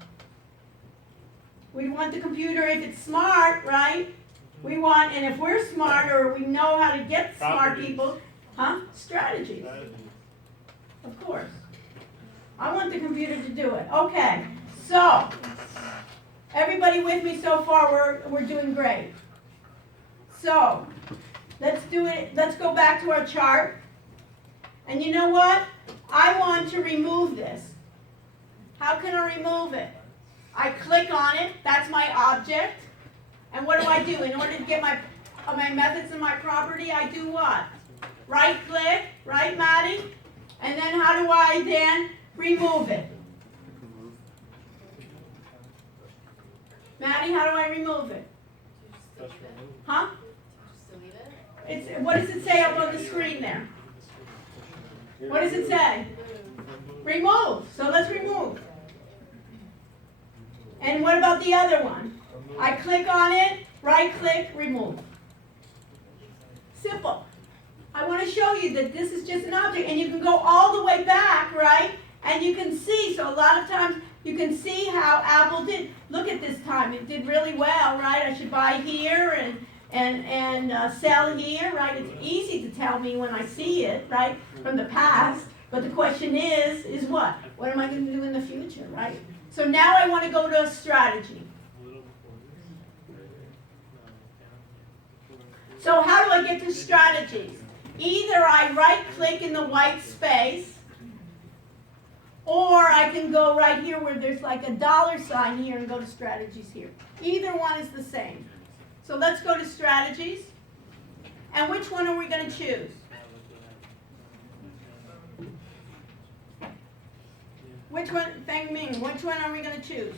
We want the computer, if it's smart, right? We want, and if we're smart or we know how to get smart Properties. people, strategies. Of course. I want the computer to do it. Okay, so, everybody with me so far, we're doing great. So, let's do it, let's go back to our chart. And you know what? I want to remove this. How can I remove it? I click on it, that's my object. And what do? In order to get my methods and my property, I do what? Right click, right, Maddie? And then how do I then remove it? Maddie, how do I remove it? Huh? Just delete it. It's, what does it say up on the screen there? What does it say? Remove. So let's remove. And what about the other one? I click on it, right click, remove. Simple. I want to show you that this is just an object, and you can go all the way back, right? And you can see, so a lot of times you can see how Apple did. Look at this time, it did really well, right? I should buy here and sell here, right? It's easy to tell me when I see it, right, from the past. But the question is what? What am I going to do in the future, right? So now I want to go to a strategy. So how do I get to strategies? Either I right-click in the white space, or I can go right here where there's like a $sign here and go to strategies here. Either one is the same. So let's go to strategies. And which one are we going to choose? Which one, Feng Ming, which one are we going to choose?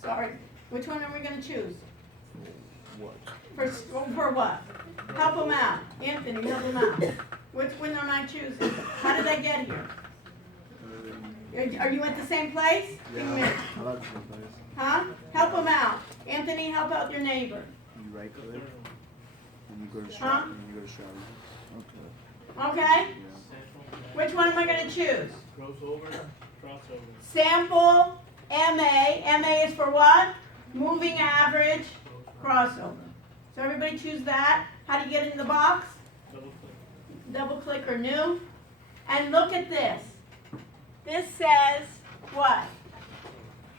Sorry, which one are we going to choose? What? For what? Help them out. Anthony, help them out. Which one am I choosing? How did I get here? Are you at the same place? Feng Ming. Yeah, I like the same place. Huh? Help them out. Anthony, help out your neighbor. You right click, and you go to Huh? and you go to strategy. Okay. Okay? Yeah. Which one am I going to choose? Crossover. Sample, MA. MA is for what? Moving average, crossover. So everybody choose that. How do you get in the box? Double click or new. And look at this. This says what?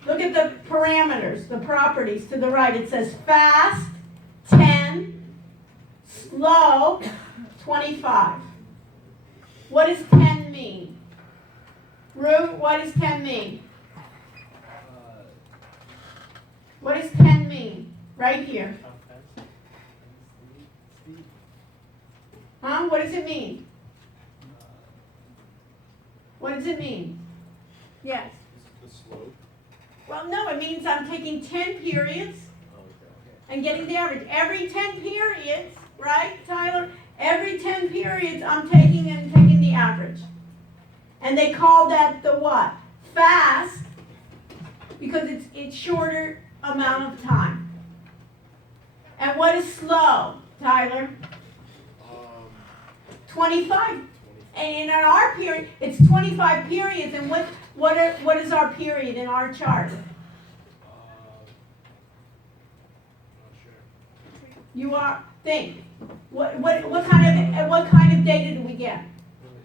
Look at the parameters, the properties to the right. It says fast, 10, slow, 25. What does 10 mean? Rue, what does 10 mean? What does 10 mean? Right here. Huh? What does it mean? What does it mean? Yes. The slope. Well, no, it means I'm taking 10 periods and getting the average. Every 10 periods, right, Tyler? Every 10 periods I'm taking the average. And they call that the what? Fast, because it's shorter amount of time. And what is slow, Tyler? 25. And in our period, it's 25 periods. And what is our period in our chart? You are think. What kind of data do we get?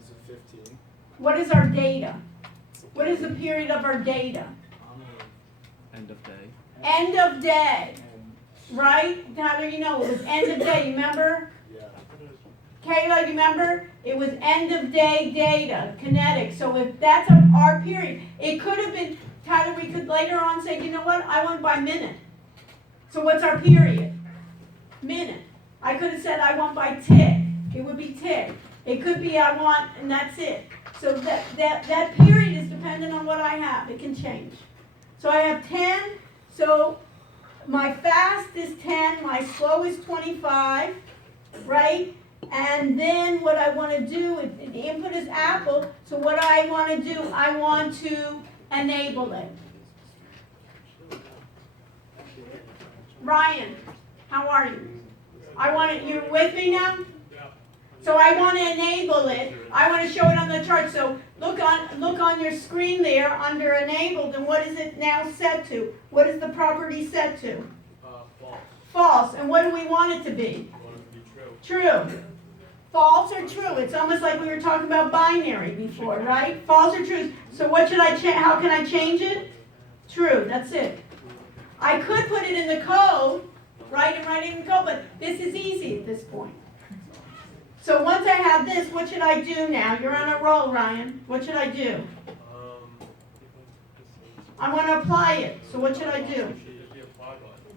Is it 15? What is our data? What is the period of our data? End of day. End of day. Right? Tyler, you know it was end of day, remember? Yeah. Kayla, you remember? It was end of day data, kinetic. So if that's our period, it could have been, Tyler, we could later on say, you know what? I want by minute. So what's our period? Minute. I could have said I want by tick. It would be tick. It could be I want, and that's it. So that period is dependent on what I have. It can change. So I have 10. So my fast is 10. My slow is 25. Right? And then what I want to do, the input is Apple. So what I want to do, I want to enable it. Ryan, how are you? I want it, you're with me now? So I want to enable it. I want to show it on the chart. So look on your screen there under enabled, and what is it now set to? What is the property set to? False. False. And what do we want it to be? I want it to be true. True. False or true? It's almost like we were talking about binary before, right? False or true. So what should I change? How can I change it? True. That's it. I could put it in the code, right, and write it in the code, but this is easy at this point. So once I have this, what should I do now? You're on a roll, Ryan. What should I do? I want to apply it. So what should I do?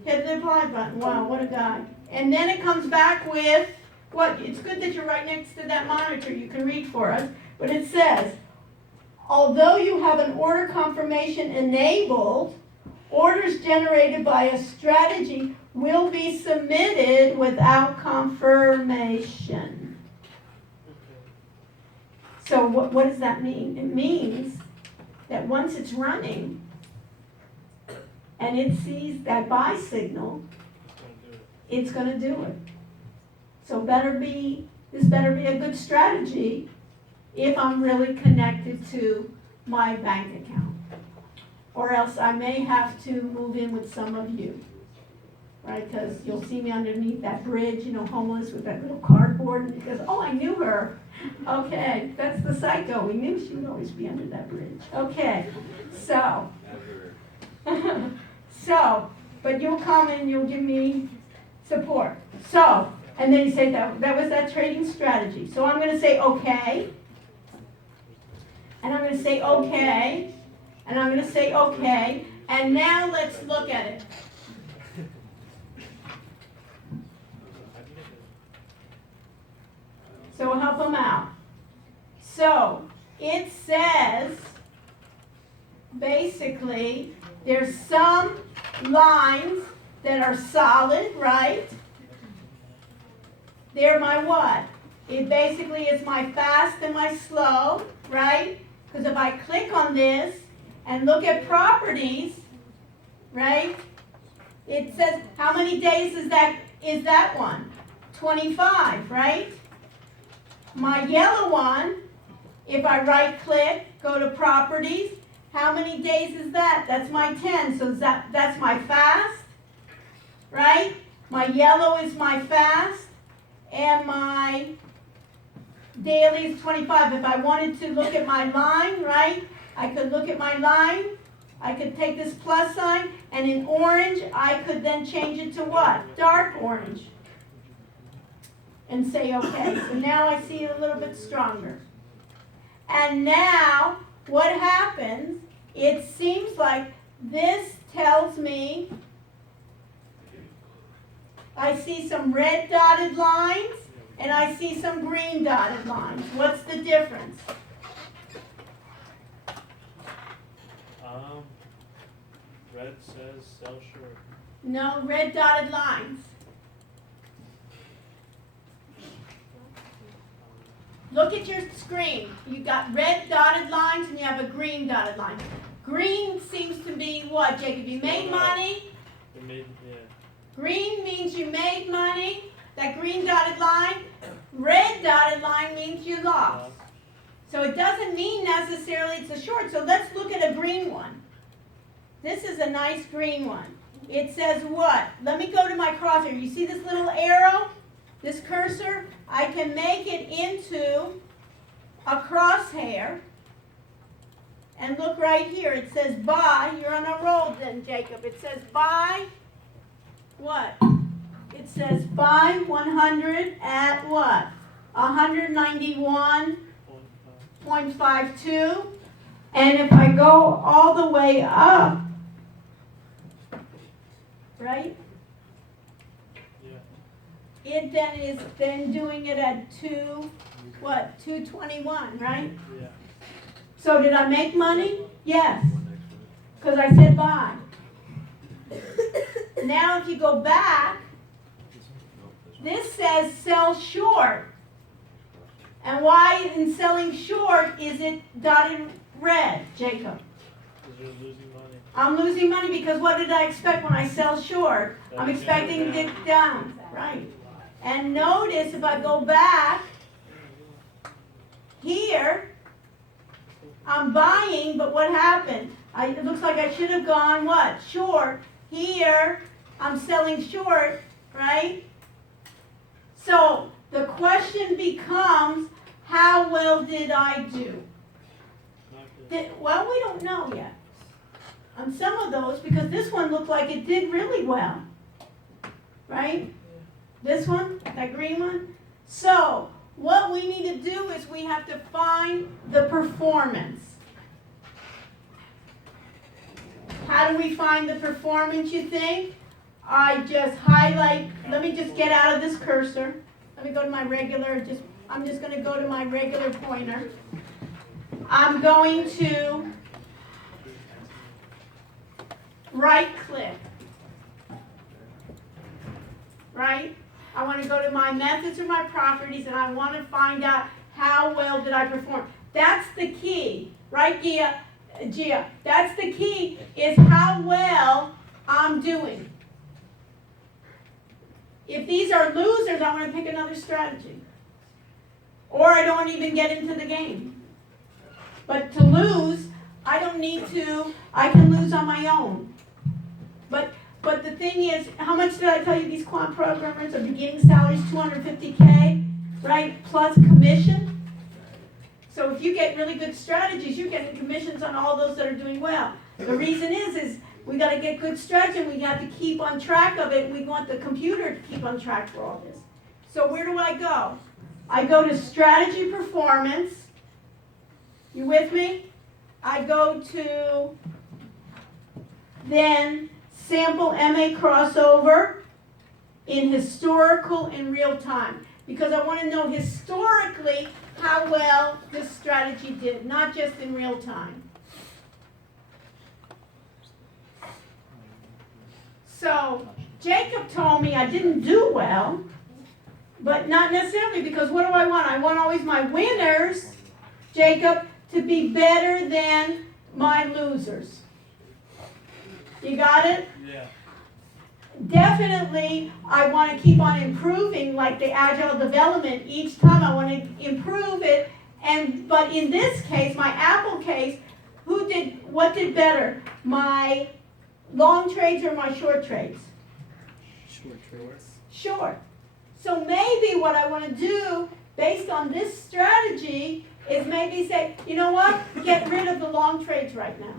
Hit the apply button. Wow, what a guy. And then it comes back with what? It's good that you're right next to that monitor. You can read for us. But it says, although you have an order confirmation enabled, orders generated by a strategy will be submitted without confirmation. So what does that mean? It means that once it's running and it sees that buy signal, it's going to do it. So this better be a good strategy if I'm really connected to my bank account. Or else I may have to move in with some of you. Right, because you'll see me underneath that bridge, homeless with that little cardboard, and he goes, oh, I knew her. Okay, that's the psycho. We knew she would always be under that bridge. Okay, so, but you'll come and you'll give me support. So, and then you say that was that trading strategy. So I'm going to say okay, and I'm going to say okay, and I'm going to say okay, and now let's look at it. So we'll help them out. So it says, basically, there's some lines that are solid, right? They're my what? It basically is my fast and my slow, right? Because if I click on this and look at properties, right? It says, how many days is that one? 25, right? My yellow one, if I right click, go to properties, how many days is that? That's my 10, so that's my fast, right? My yellow is my fast, and my daily is 25. If I wanted to look at my line, right, I could look at my line, I could take this plus sign, and in orange, I could then change it to what? Dark orange. And say okay. So now I see it a little bit stronger. And now what happens, it seems like this tells me I see some red dotted lines and I see some green dotted lines. What's the difference? Red says sell short. No, red dotted lines. Look at your screen. You got red dotted lines and you have a green dotted line. Green seems to be what, Jacob? You made money? Yeah. Green means you made money. That green dotted line. Red dotted line means you lost. So it doesn't mean necessarily it's a short. So let's look at a green one. This is a nice green one. It says what? Let me go to my crosshair. You see this little arrow? This cursor? I can make it into a crosshair. And look right here. It says buy. You're on a roll then, Jacob. It says buy what? It says buy 100 at what? 191.52. And if I go all the way up, right? It then is then doing it at 221, right? Yeah. So did I make money? Yes. Because I said buy. Now if you go back, this says sell short. And why in selling short is it dotted red, Jacob? Because you're losing money. I'm losing money because what did I expect when I sell short? I'm expecting it down, right? And notice if I go back here, I'm buying, but what happened? It looks like I should have gone what? Short. Here, I'm selling short, right? So the question becomes, how well did I do? Well, we don't know yet. On some of those, because this one looked like it did really well, right? This one, that green one. So what we need to do is we have to find the performance. How do we find the performance, you think? I just highlight, let me just get out of this cursor. Let me go to my regular, I'm just going to go to my regular pointer. I'm going to right click, right? I want to go to my methods or my properties and I want to find out how well did I perform. That's the key, right, Gia? That's the key, is how well I'm doing. If these are losers, I want to pick another strategy. Or I don't even get into the game. But to lose, I don't need to, I can lose on my own. But the thing is, how much did I tell you these quant programmers are beginning salaries $250K, right? Plus commission. So if you get really good strategies, you're getting commissions on all those that are doing well. The reason is we got to get good strategy and we have to keep on track of it. We want the computer to keep on track for all this. So where do I go? I go to strategy performance. You with me? I go to then sample MA crossover in historical and real time. Because I want to know historically how well this strategy did, not just in real time. So Jacob told me I didn't do well, but not necessarily, because what do I want? I want always my winners, Jacob, to be better than my losers. You got it? Yeah. Definitely, I want to keep on improving, like the agile development. Each time I want to improve it. But in this case, my Apple case, what did better? My long trades or my short trades? Short trades. Short. So maybe what I want to do, based on this strategy, is maybe say, you know what? Get rid of the long trades right now.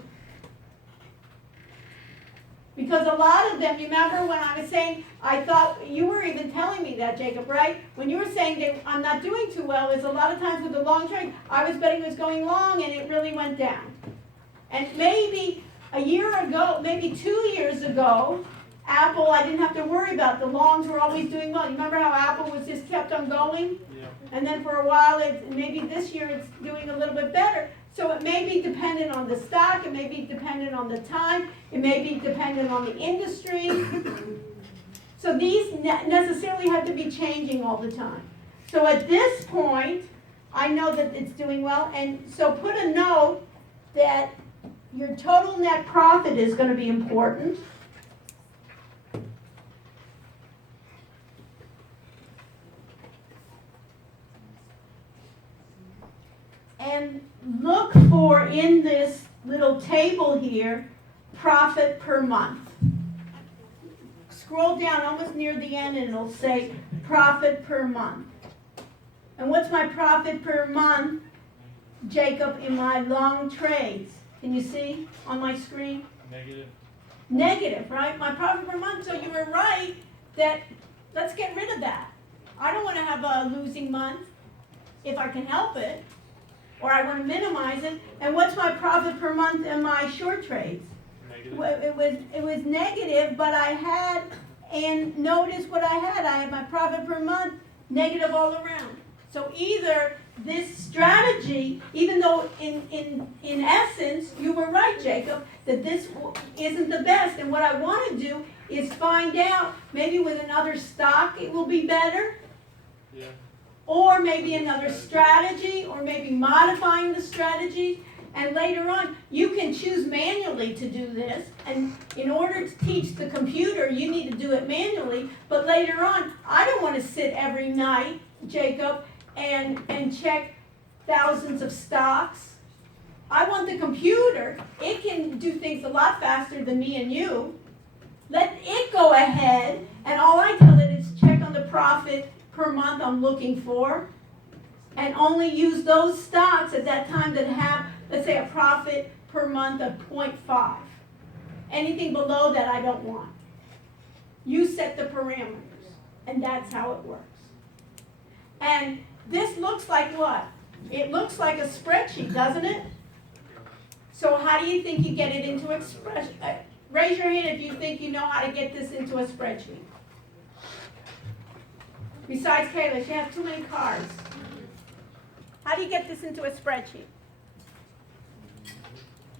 Because a lot of them, remember when I was saying, I thought, you were even telling me that, Jacob, right? When you were saying that I'm not doing too well, is a lot of times with the long trade, I was betting it was going long and it really went down. And maybe a year ago, maybe 2 years ago, Apple, I didn't have to worry about. The longs were always doing well. You remember how Apple was just kept on going? Yeah. And then for a while, maybe this year it's doing a little bit better. So it may be dependent on the stock, it may be dependent on the time, it may be dependent on the industry. So these necessarily have to be changing all the time. So at this point, I know that it's doing well, and so put a note that your total net profit is going to be important. And look for, in this little table here, profit per month. Scroll down almost near the end and it'll say profit per month. And what's my profit per month, Jacob, in my long trades? Can you see on my screen? Negative. Negative, right? My profit per month. So you were right that let's get rid of that. I don't want to have a losing month if I can help it. Or I want to minimize it. And what's my profit per month in my short trades? Negative. It was negative, but I had, and notice what I had my profit per month negative all around. So either this strategy, even though in essence you were right, Jacob, that this isn't the best, and what I want to do is find out, maybe with another stock it will be better. Yeah. Or maybe another strategy, or maybe modifying the strategy. And later on, you can choose manually to do this, and in order to teach the computer, you need to do it manually, but later on, I don't want to sit every night, Jacob, and check thousands of stocks. I want the computer, it can do things a lot faster than me and you. Let it go ahead, and all I tell it is check on the profit per month I'm looking for, and only use those stocks at that time that have, let's say, a profit per month of 0.5. Anything below that I don't want. You set the parameters, and that's how it works. And this looks like what? It looks like a spreadsheet, doesn't it? So how do you think you get it into expression? Raise your hand if you think you know how to get this into a spreadsheet. Besides Kayla, she has too many cards. How do you get this into a spreadsheet?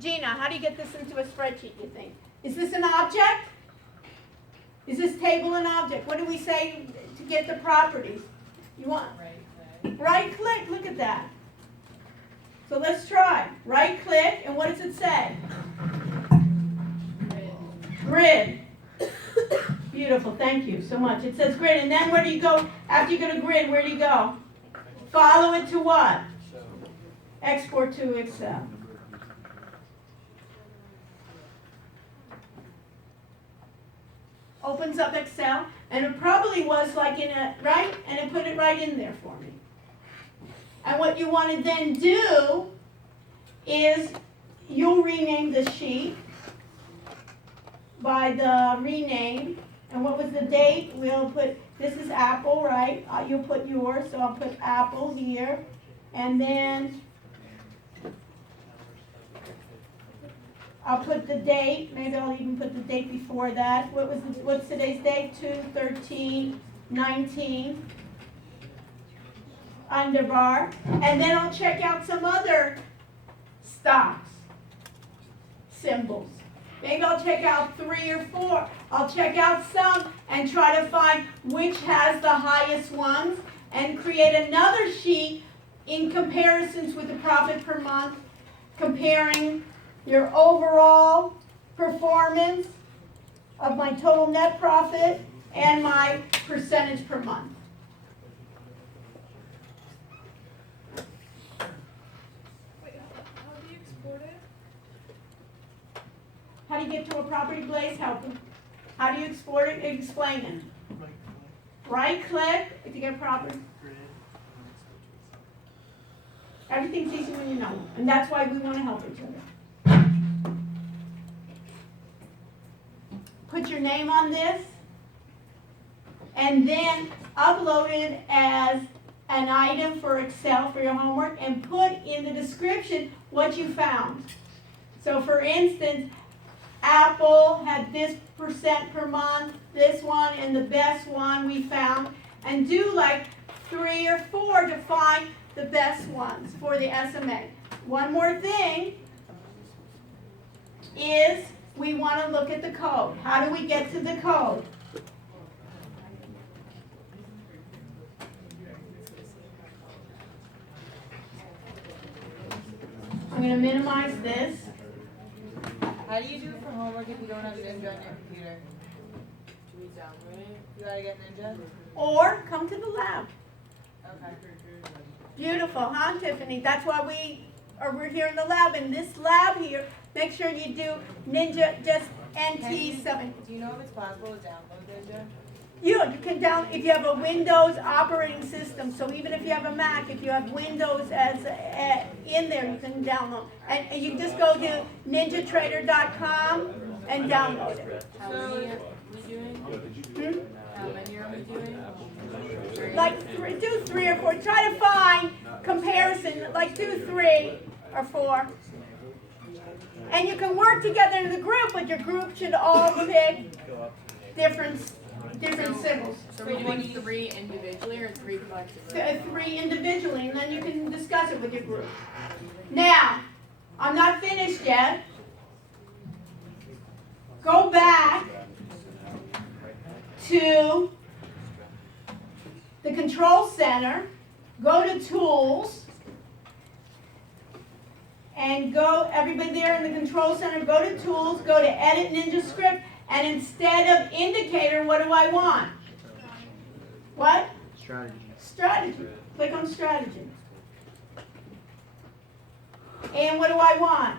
Gina, how do you get this into a spreadsheet, you think? Is this an object? Is this table an object? What do we say to get the properties? You want right click, look at that. So let's try. Right click, and what does it say? Grid. Beautiful, thank you so much. It says grid, and then where do you go? After you go to grid, where do you go? Follow it to what? Export to Excel. Opens up Excel, and it probably was like in a, right? And it put it right in there for me. And what you want to then do is you'll rename the sheet by the rename. And what was the date? We'll put, this is Apple, right? You'll put yours, so I'll put Apple here. And then I'll put the date. Maybe I'll even put the date before that. What's today's date? 2/13/19. Underbar. And then I'll check out some other stocks, symbols. Maybe I'll check out 3 or 4. I'll check out some and try to find which has the highest ones and create another sheet in comparisons with the profit per month, comparing your overall performance of my total net profit and my percentage per month. Wait, how do you export it? How do you get to a property, Blaze? Help them. How do you export it? Explain it. Right click if you get property. Everything's easy when you know, and that's why we want to help each other. Put your name on this, and then upload it as an item for Excel for your homework, and put in the description what you found. So for instance, Apple had this % per month, this one, and the best one we found, and do like 3 or 4 to find the best ones for the SMA. One more thing is we want to look at the code. How do we get to the code? I'm going to minimize this. How do you do it for homework if you don't have Ninja on your computer? Do we download it? You gotta get Ninja? Or come to the lab. Okay. Beautiful, huh, Tiffany? That's why we're here in the lab. In this lab here, make sure you do Ninja, just NT7. Do you know if it's possible to download Ninja? You can if you have a Windows operating system, so even if you have a Mac, if you have Windows as in there, you can download. And you just go to ninjatrader.com and download it. How many are we doing? How many are we doing? Like do 3 or 4. Try to find comparison. Like do 3 or 4. And you can work together in the group, but your group should all pick different symbols. So we're doing 3 individually or 3 collectively? 3 individually, and then you can discuss it with your group. Now, I'm not finished yet. Go back to the control center, go to tools, and go, everybody there in the control center, go to tools, go to edit Ninja Script, and instead of indicator, what do I want? What? Strategy. Strategy. Click on strategy. And what do I want?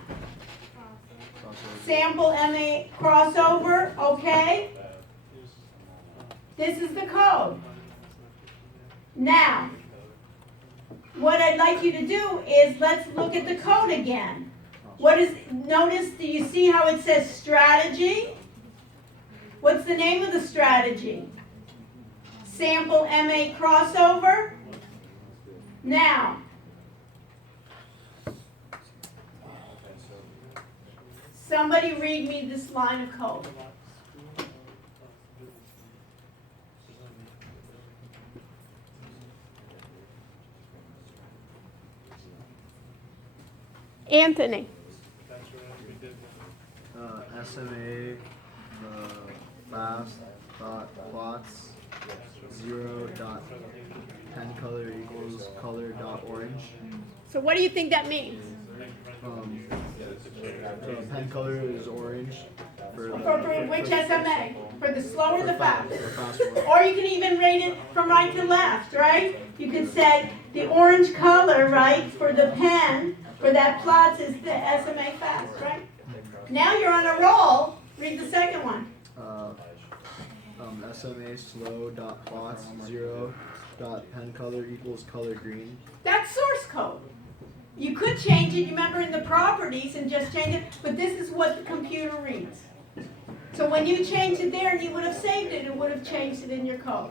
Sample MA crossover, okay? This is the code. Now, what I'd like you to do is let's look at the code again. Notice, do you see how it says strategy? What's the name of the strategy? Sample MA crossover. Now, somebody read me this line of code. Anthony. SMA, fast dot plots 0 dot pen color equals color dot orange. So what do you think that means? So pen color is orange for Which SMA? For the slow or the fast? For fast one. Or you can even rate it from right to left, right? You could say the orange color, right, for the pen, for that plots is the SMA fast, right? Now you're on a roll. Read the second one. SMA slow dot plots 0 dot pen color equals color green. That's source code. You could change it, remember, in the properties and just change it, but this is what the computer reads. So when you change it there and you would have saved it, it would have changed it in your code.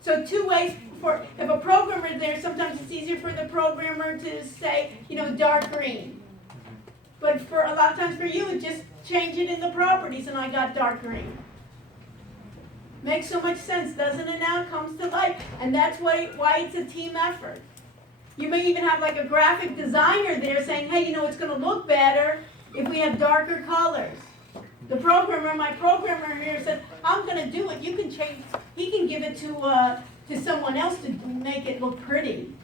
So two ways for, if a programmer is there, sometimes it's easier for the programmer to say, dark green. But for a lot of times for you, it just change it in the properties and I got dark green. Makes so much sense, doesn't it now? It comes to life. And that's why it's a team effort. You may even have like a graphic designer there saying, hey, it's going to look better if we have darker colors. The programmer, my programmer here said, I'm going to do it. You can change, he can give it to someone else to make it look pretty.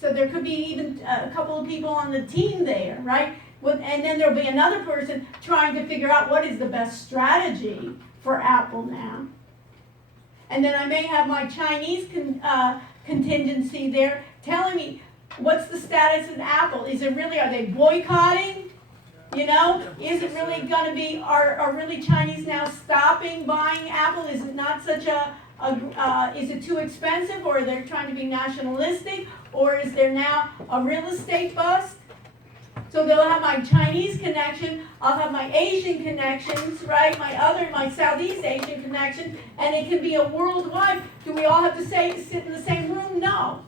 So there could be even a couple of people on the team there, right? And then there'll be another person trying to figure out what is the best strategy for Apple now. And then I may have my Chinese contingency there telling me what's the status of Apple. Is it really, are they boycotting? Is it really going to be, are really Chinese now stopping buying Apple? Is it not such is it too expensive, or they're trying to be nationalistic, or is there now a real estate bust? So they'll have my Chinese connection, I'll have my Asian connections, right? My Southeast Asian connection, and it can be a worldwide. Do we all have to sit in the same room? No.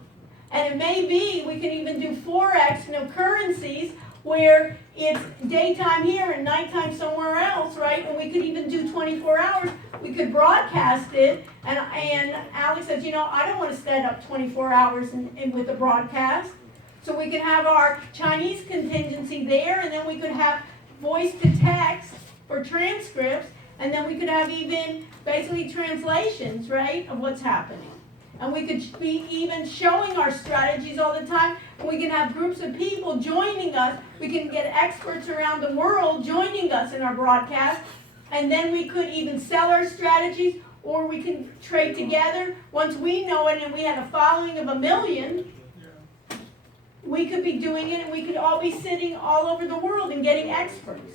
And it may be, we can even do Forex, currencies, where it's daytime here and nighttime somewhere else, right? And we could even do 24 hours. We could broadcast it, and Alex says, I don't want to set up 24 hours with the broadcast. So we could have our Chinese contingency there, and then we could have voice to text for transcripts, and then we could have even basically translations, right, of what's happening. And we could be even showing our strategies all the time. We can have groups of people joining us. We can get experts around the world joining us in our broadcast. And then we could even sell our strategies, or we can trade together. Once we know it and we have a following of 1 million, we could be doing it, and we could all be sitting all over the world and getting experts.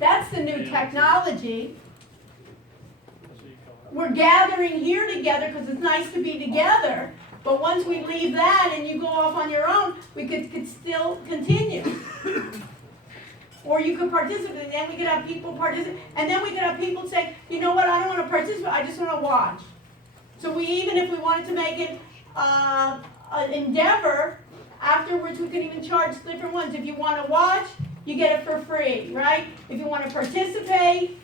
That's the new technology. We're gathering here together because it's nice to be together. But once we leave that and you go off on your own, we could still continue. Or you could participate, and then we could have people participate. And then we could have people say, I don't want to participate, I just want to watch. So even if we wanted to make it an endeavor, afterwards we could even charge different ones. If you want to watch, you get it for free, right? If you want to participate,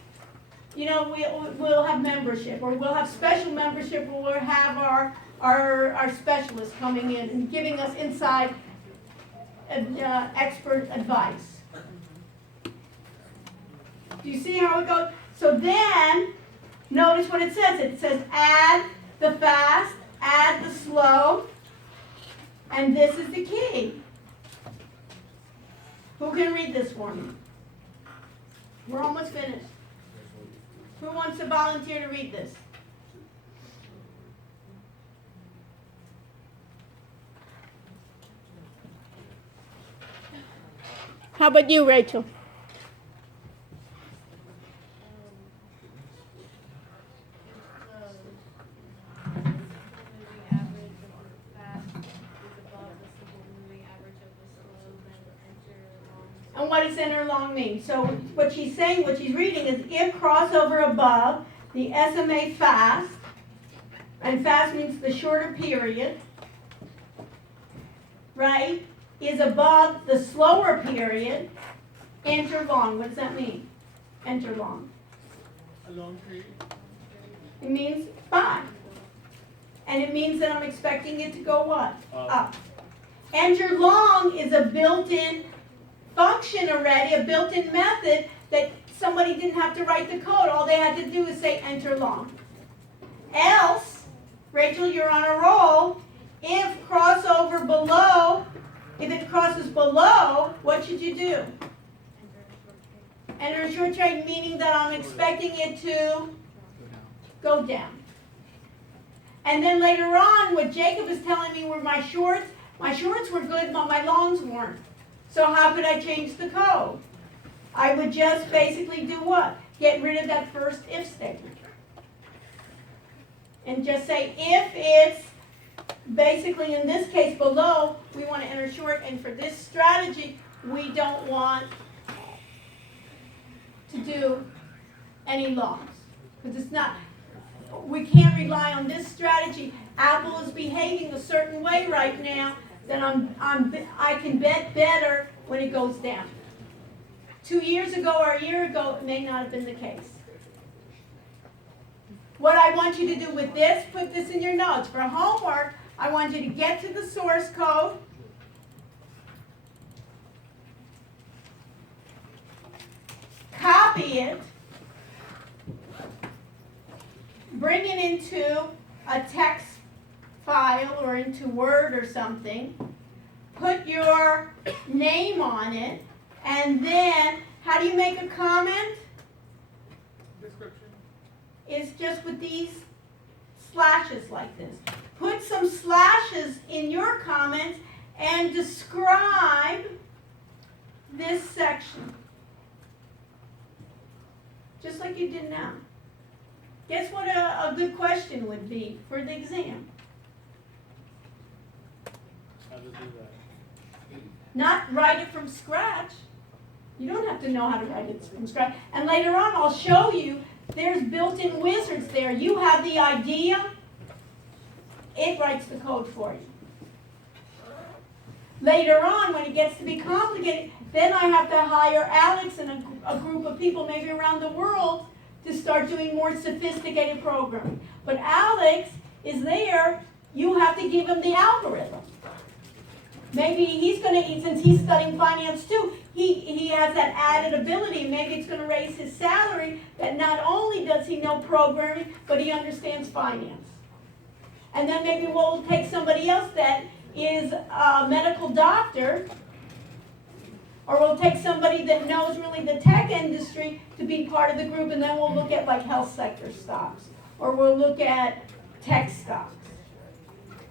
we'll have membership, or we'll have special membership where we'll have our specialists coming in and giving us inside expert advice. Do you see how it goes? So then, notice what it says. It says add the fast, add the slow, and this is the key. Who can read this for me? We're almost finished. Who wants to volunteer to read this? How about you, Rachel? And what does enter long mean? So what she's saying, what she's reading is if crossover above the SMA fast, and fast means the shorter period, right, is above the slower period, enter long. What does that mean? Enter long. A long period. It means 5. And it means that I'm expecting it to go what? Up. Enter long is a built-in function already, a built-in method that somebody didn't have to write the code. All they had to do is say enter long. Else, Rachel, you're on a roll. If crossover below, if it crosses below, what should you do? Enter a short trade, meaning that I'm expecting it to go down. And then later on, what Jacob is telling me were my shorts were good, but my longs weren't. So how could I change the code? I would just basically do what? Get rid of that first if statement. And just say if it's basically in this case below, we want to enter short, and for this strategy, we don't want to do any longs. Because it's not, we can't rely on this strategy. Apple is behaving a certain way right now that I can bet better when it goes down. 2 years ago or a year ago, it may not have been the case. What I want you to do with this, put this in your notes. For homework, I want you to get to the source code. Copy it. Bring it into a text file or into Word or something. Put your name on it. And then, how do you make a comment? Description. It's just with these slashes like this. Put some slashes in your comments and describe this section. Just like you did now. Guess what a good question would be for the exam? How to do that? Not write it from scratch. You don't have to know how to write it from scratch. And later on, I'll show you, there's built-in wizards there. You have the idea, it writes the code for you. Later on, when it gets to be complicated, then I have to hire Alex and a group of people maybe around the world to start doing more sophisticated programming. But Alex is there, you have to give him the algorithm. Maybe he's going to, since he's studying finance too, he has that added ability. Maybe it's going to raise his salary that not only does he know programming, but he understands finance. And then maybe we'll take somebody else that is a medical doctor, or we'll take somebody that knows really the tech industry to be part of the group, and then we'll look at like health sector stocks, or we'll look at tech stocks.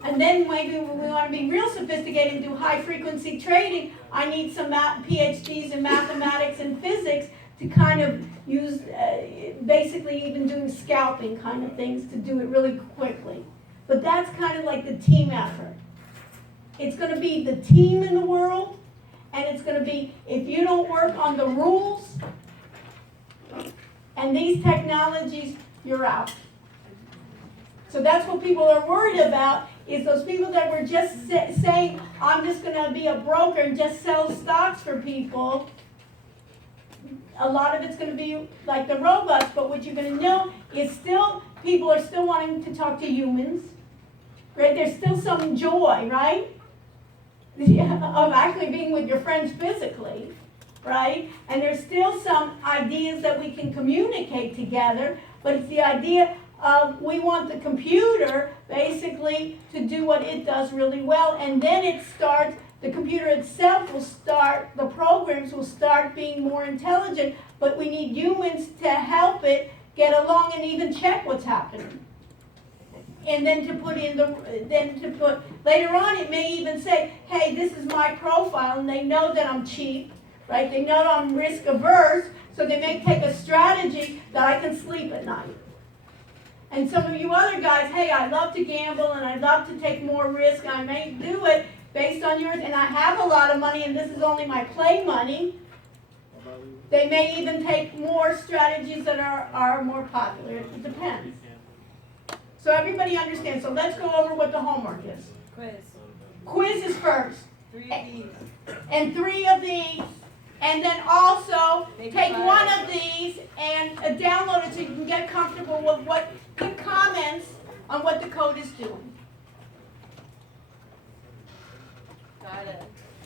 And then maybe when we want to be real sophisticated and do high frequency trading, I need some PhDs in mathematics and physics to kind of use, basically even doing scalping kind of things to do it really quickly. But that's kind of like the team effort. It's going to be the team in the world, and it's going to be, if you don't work on the rules and these technologies, you're out. So that's what people are worried about, is those people that were just saying, I'm just going to be a broker and just sell stocks for people. A lot of it's going to be like the robots, but what you're going to know is still, people are still wanting to talk to humans. Right? There's still some joy, right? Of actually being with your friends physically, right? And there's still some ideas that we can communicate together, but it's the idea of we want the computer basically to do what it does really well, and then it starts, The computer itself will start, the programs will start being more intelligent, but we need humans to help it get along and even check what's happening. And then to put later on it may even say, hey, this is my profile, and they know that I'm cheap, right? They know I'm risk averse, so they may take a strategy that I can sleep at night. And some of you other guys, hey, I love to gamble and I love to take more risk, and I may do it based on yours, and I have a lot of money and this is only my play money. They may even take more strategies that are more popular. It depends. So everybody understands. So let's go over what the homework is. Quiz. Quiz is first. 3 of these. And 3 of these. And then also Maybe take 5. 1 of these and download it so you can get comfortable with what, give comments on what the code is doing. Got it.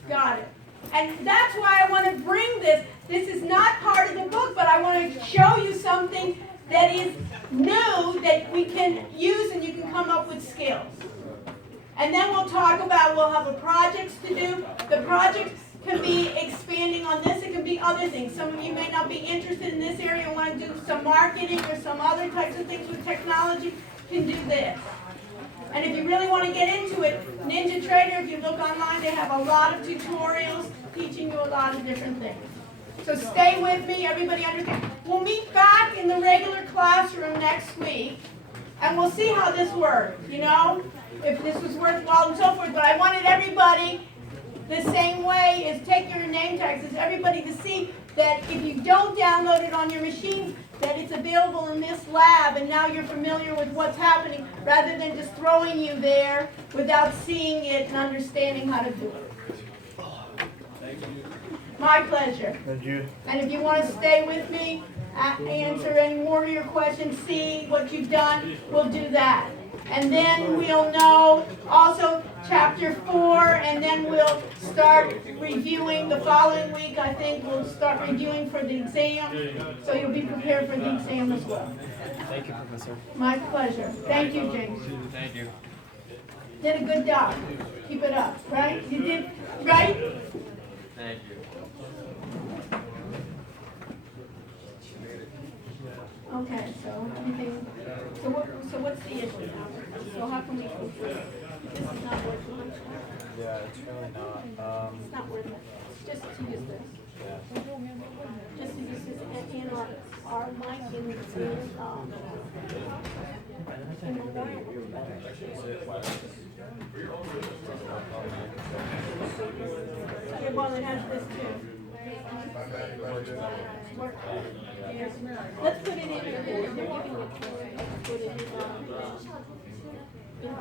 Got it. And that's why I want to bring this. This is not part of the book, but I want to show you something that is new that we can use and you can come up with skills. And then we'll talk about, we'll have a projects to do. The projects can be expanding on this. It can be other things. Some of you may not be interested in this area and want to do some marketing or some other types of things with technology, can do this. And if you really want to get into it, Ninja Trader, if you look online, they have a lot of tutorials teaching you a lot of different things. So stay with me, everybody understand. We'll meet back in the regular classroom next week, and we'll see how this works, you know, if this was worthwhile and so forth. But I wanted everybody the same way as take your name tags, is everybody to see that if you don't download it on your machine, that it's available in this lab, and now you're familiar with what's happening, rather than just throwing you there without seeing it and understanding how to do it. My pleasure. Thank you. And if you want to stay with me, answer any more of your questions, see what you've done, we'll do that. And then we'll know also chapter 4, and then we'll start reviewing the following week. I think we'll start reviewing for the exam, so you'll be prepared for the exam as well. Thank you, Professor. My pleasure. Thank you, James. Thank you. Did a good job. Keep it up, right? You did, right? Thank you. Okay, so everything, so what's the issue now? So how can we fix it? This is not worth it. Yeah, it's really not. It's not worth it. Just to use this. Just to use this in our mic in yeah, well, it has this too. Let's put it in here. They're giving it to us. Let's put it in the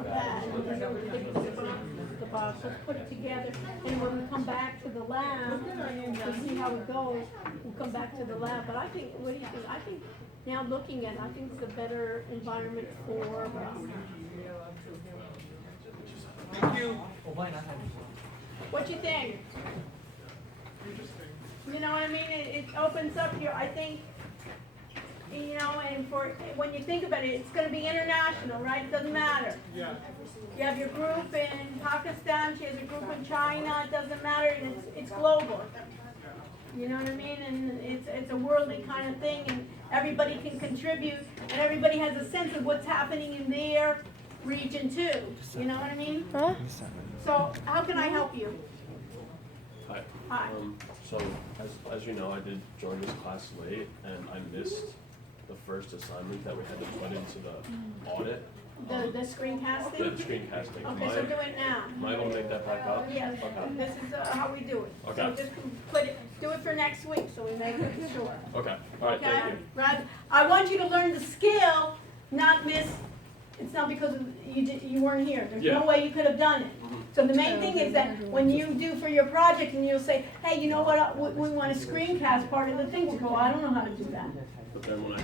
bag. The box. Let's put it together. And when we come back to the lab to see how it goes, we'll come back to the lab. But I think, what do you think? I think now looking at it, I think it's a better environment for. Thank you. What you think? You know what I mean? It opens up your, I think, you know, and for, when you think about it, it's going to be international, right? It doesn't matter. Yeah. You have your group in Pakistan, she has a group in China, it doesn't matter, and it's global. You know what I mean? And it's a worldly kind of thing, and everybody can contribute, and everybody has a sense of what's happening in their region too. You know what I mean? Huh? So how can I help you? Hi. Hi. So, as you know, I did join this class late, and I missed the first assignment that we had to put into the audit. The screencasting? The screencasting. Okay, so do it now. Am I able to make that back up? Yes, Okay. this is how we do it. So Okay. just do it for next week, so we make it sure. Okay, all right, Okay? thank you. Right, I want you to learn the skill, not miss, it's not because you weren't here. There's no Yeah. way you could have done it. So the main thing is that when you do for your project and you'll say, hey, you know what, we want a screencast part of the thing, we'll go, I don't know how to do that. But then when I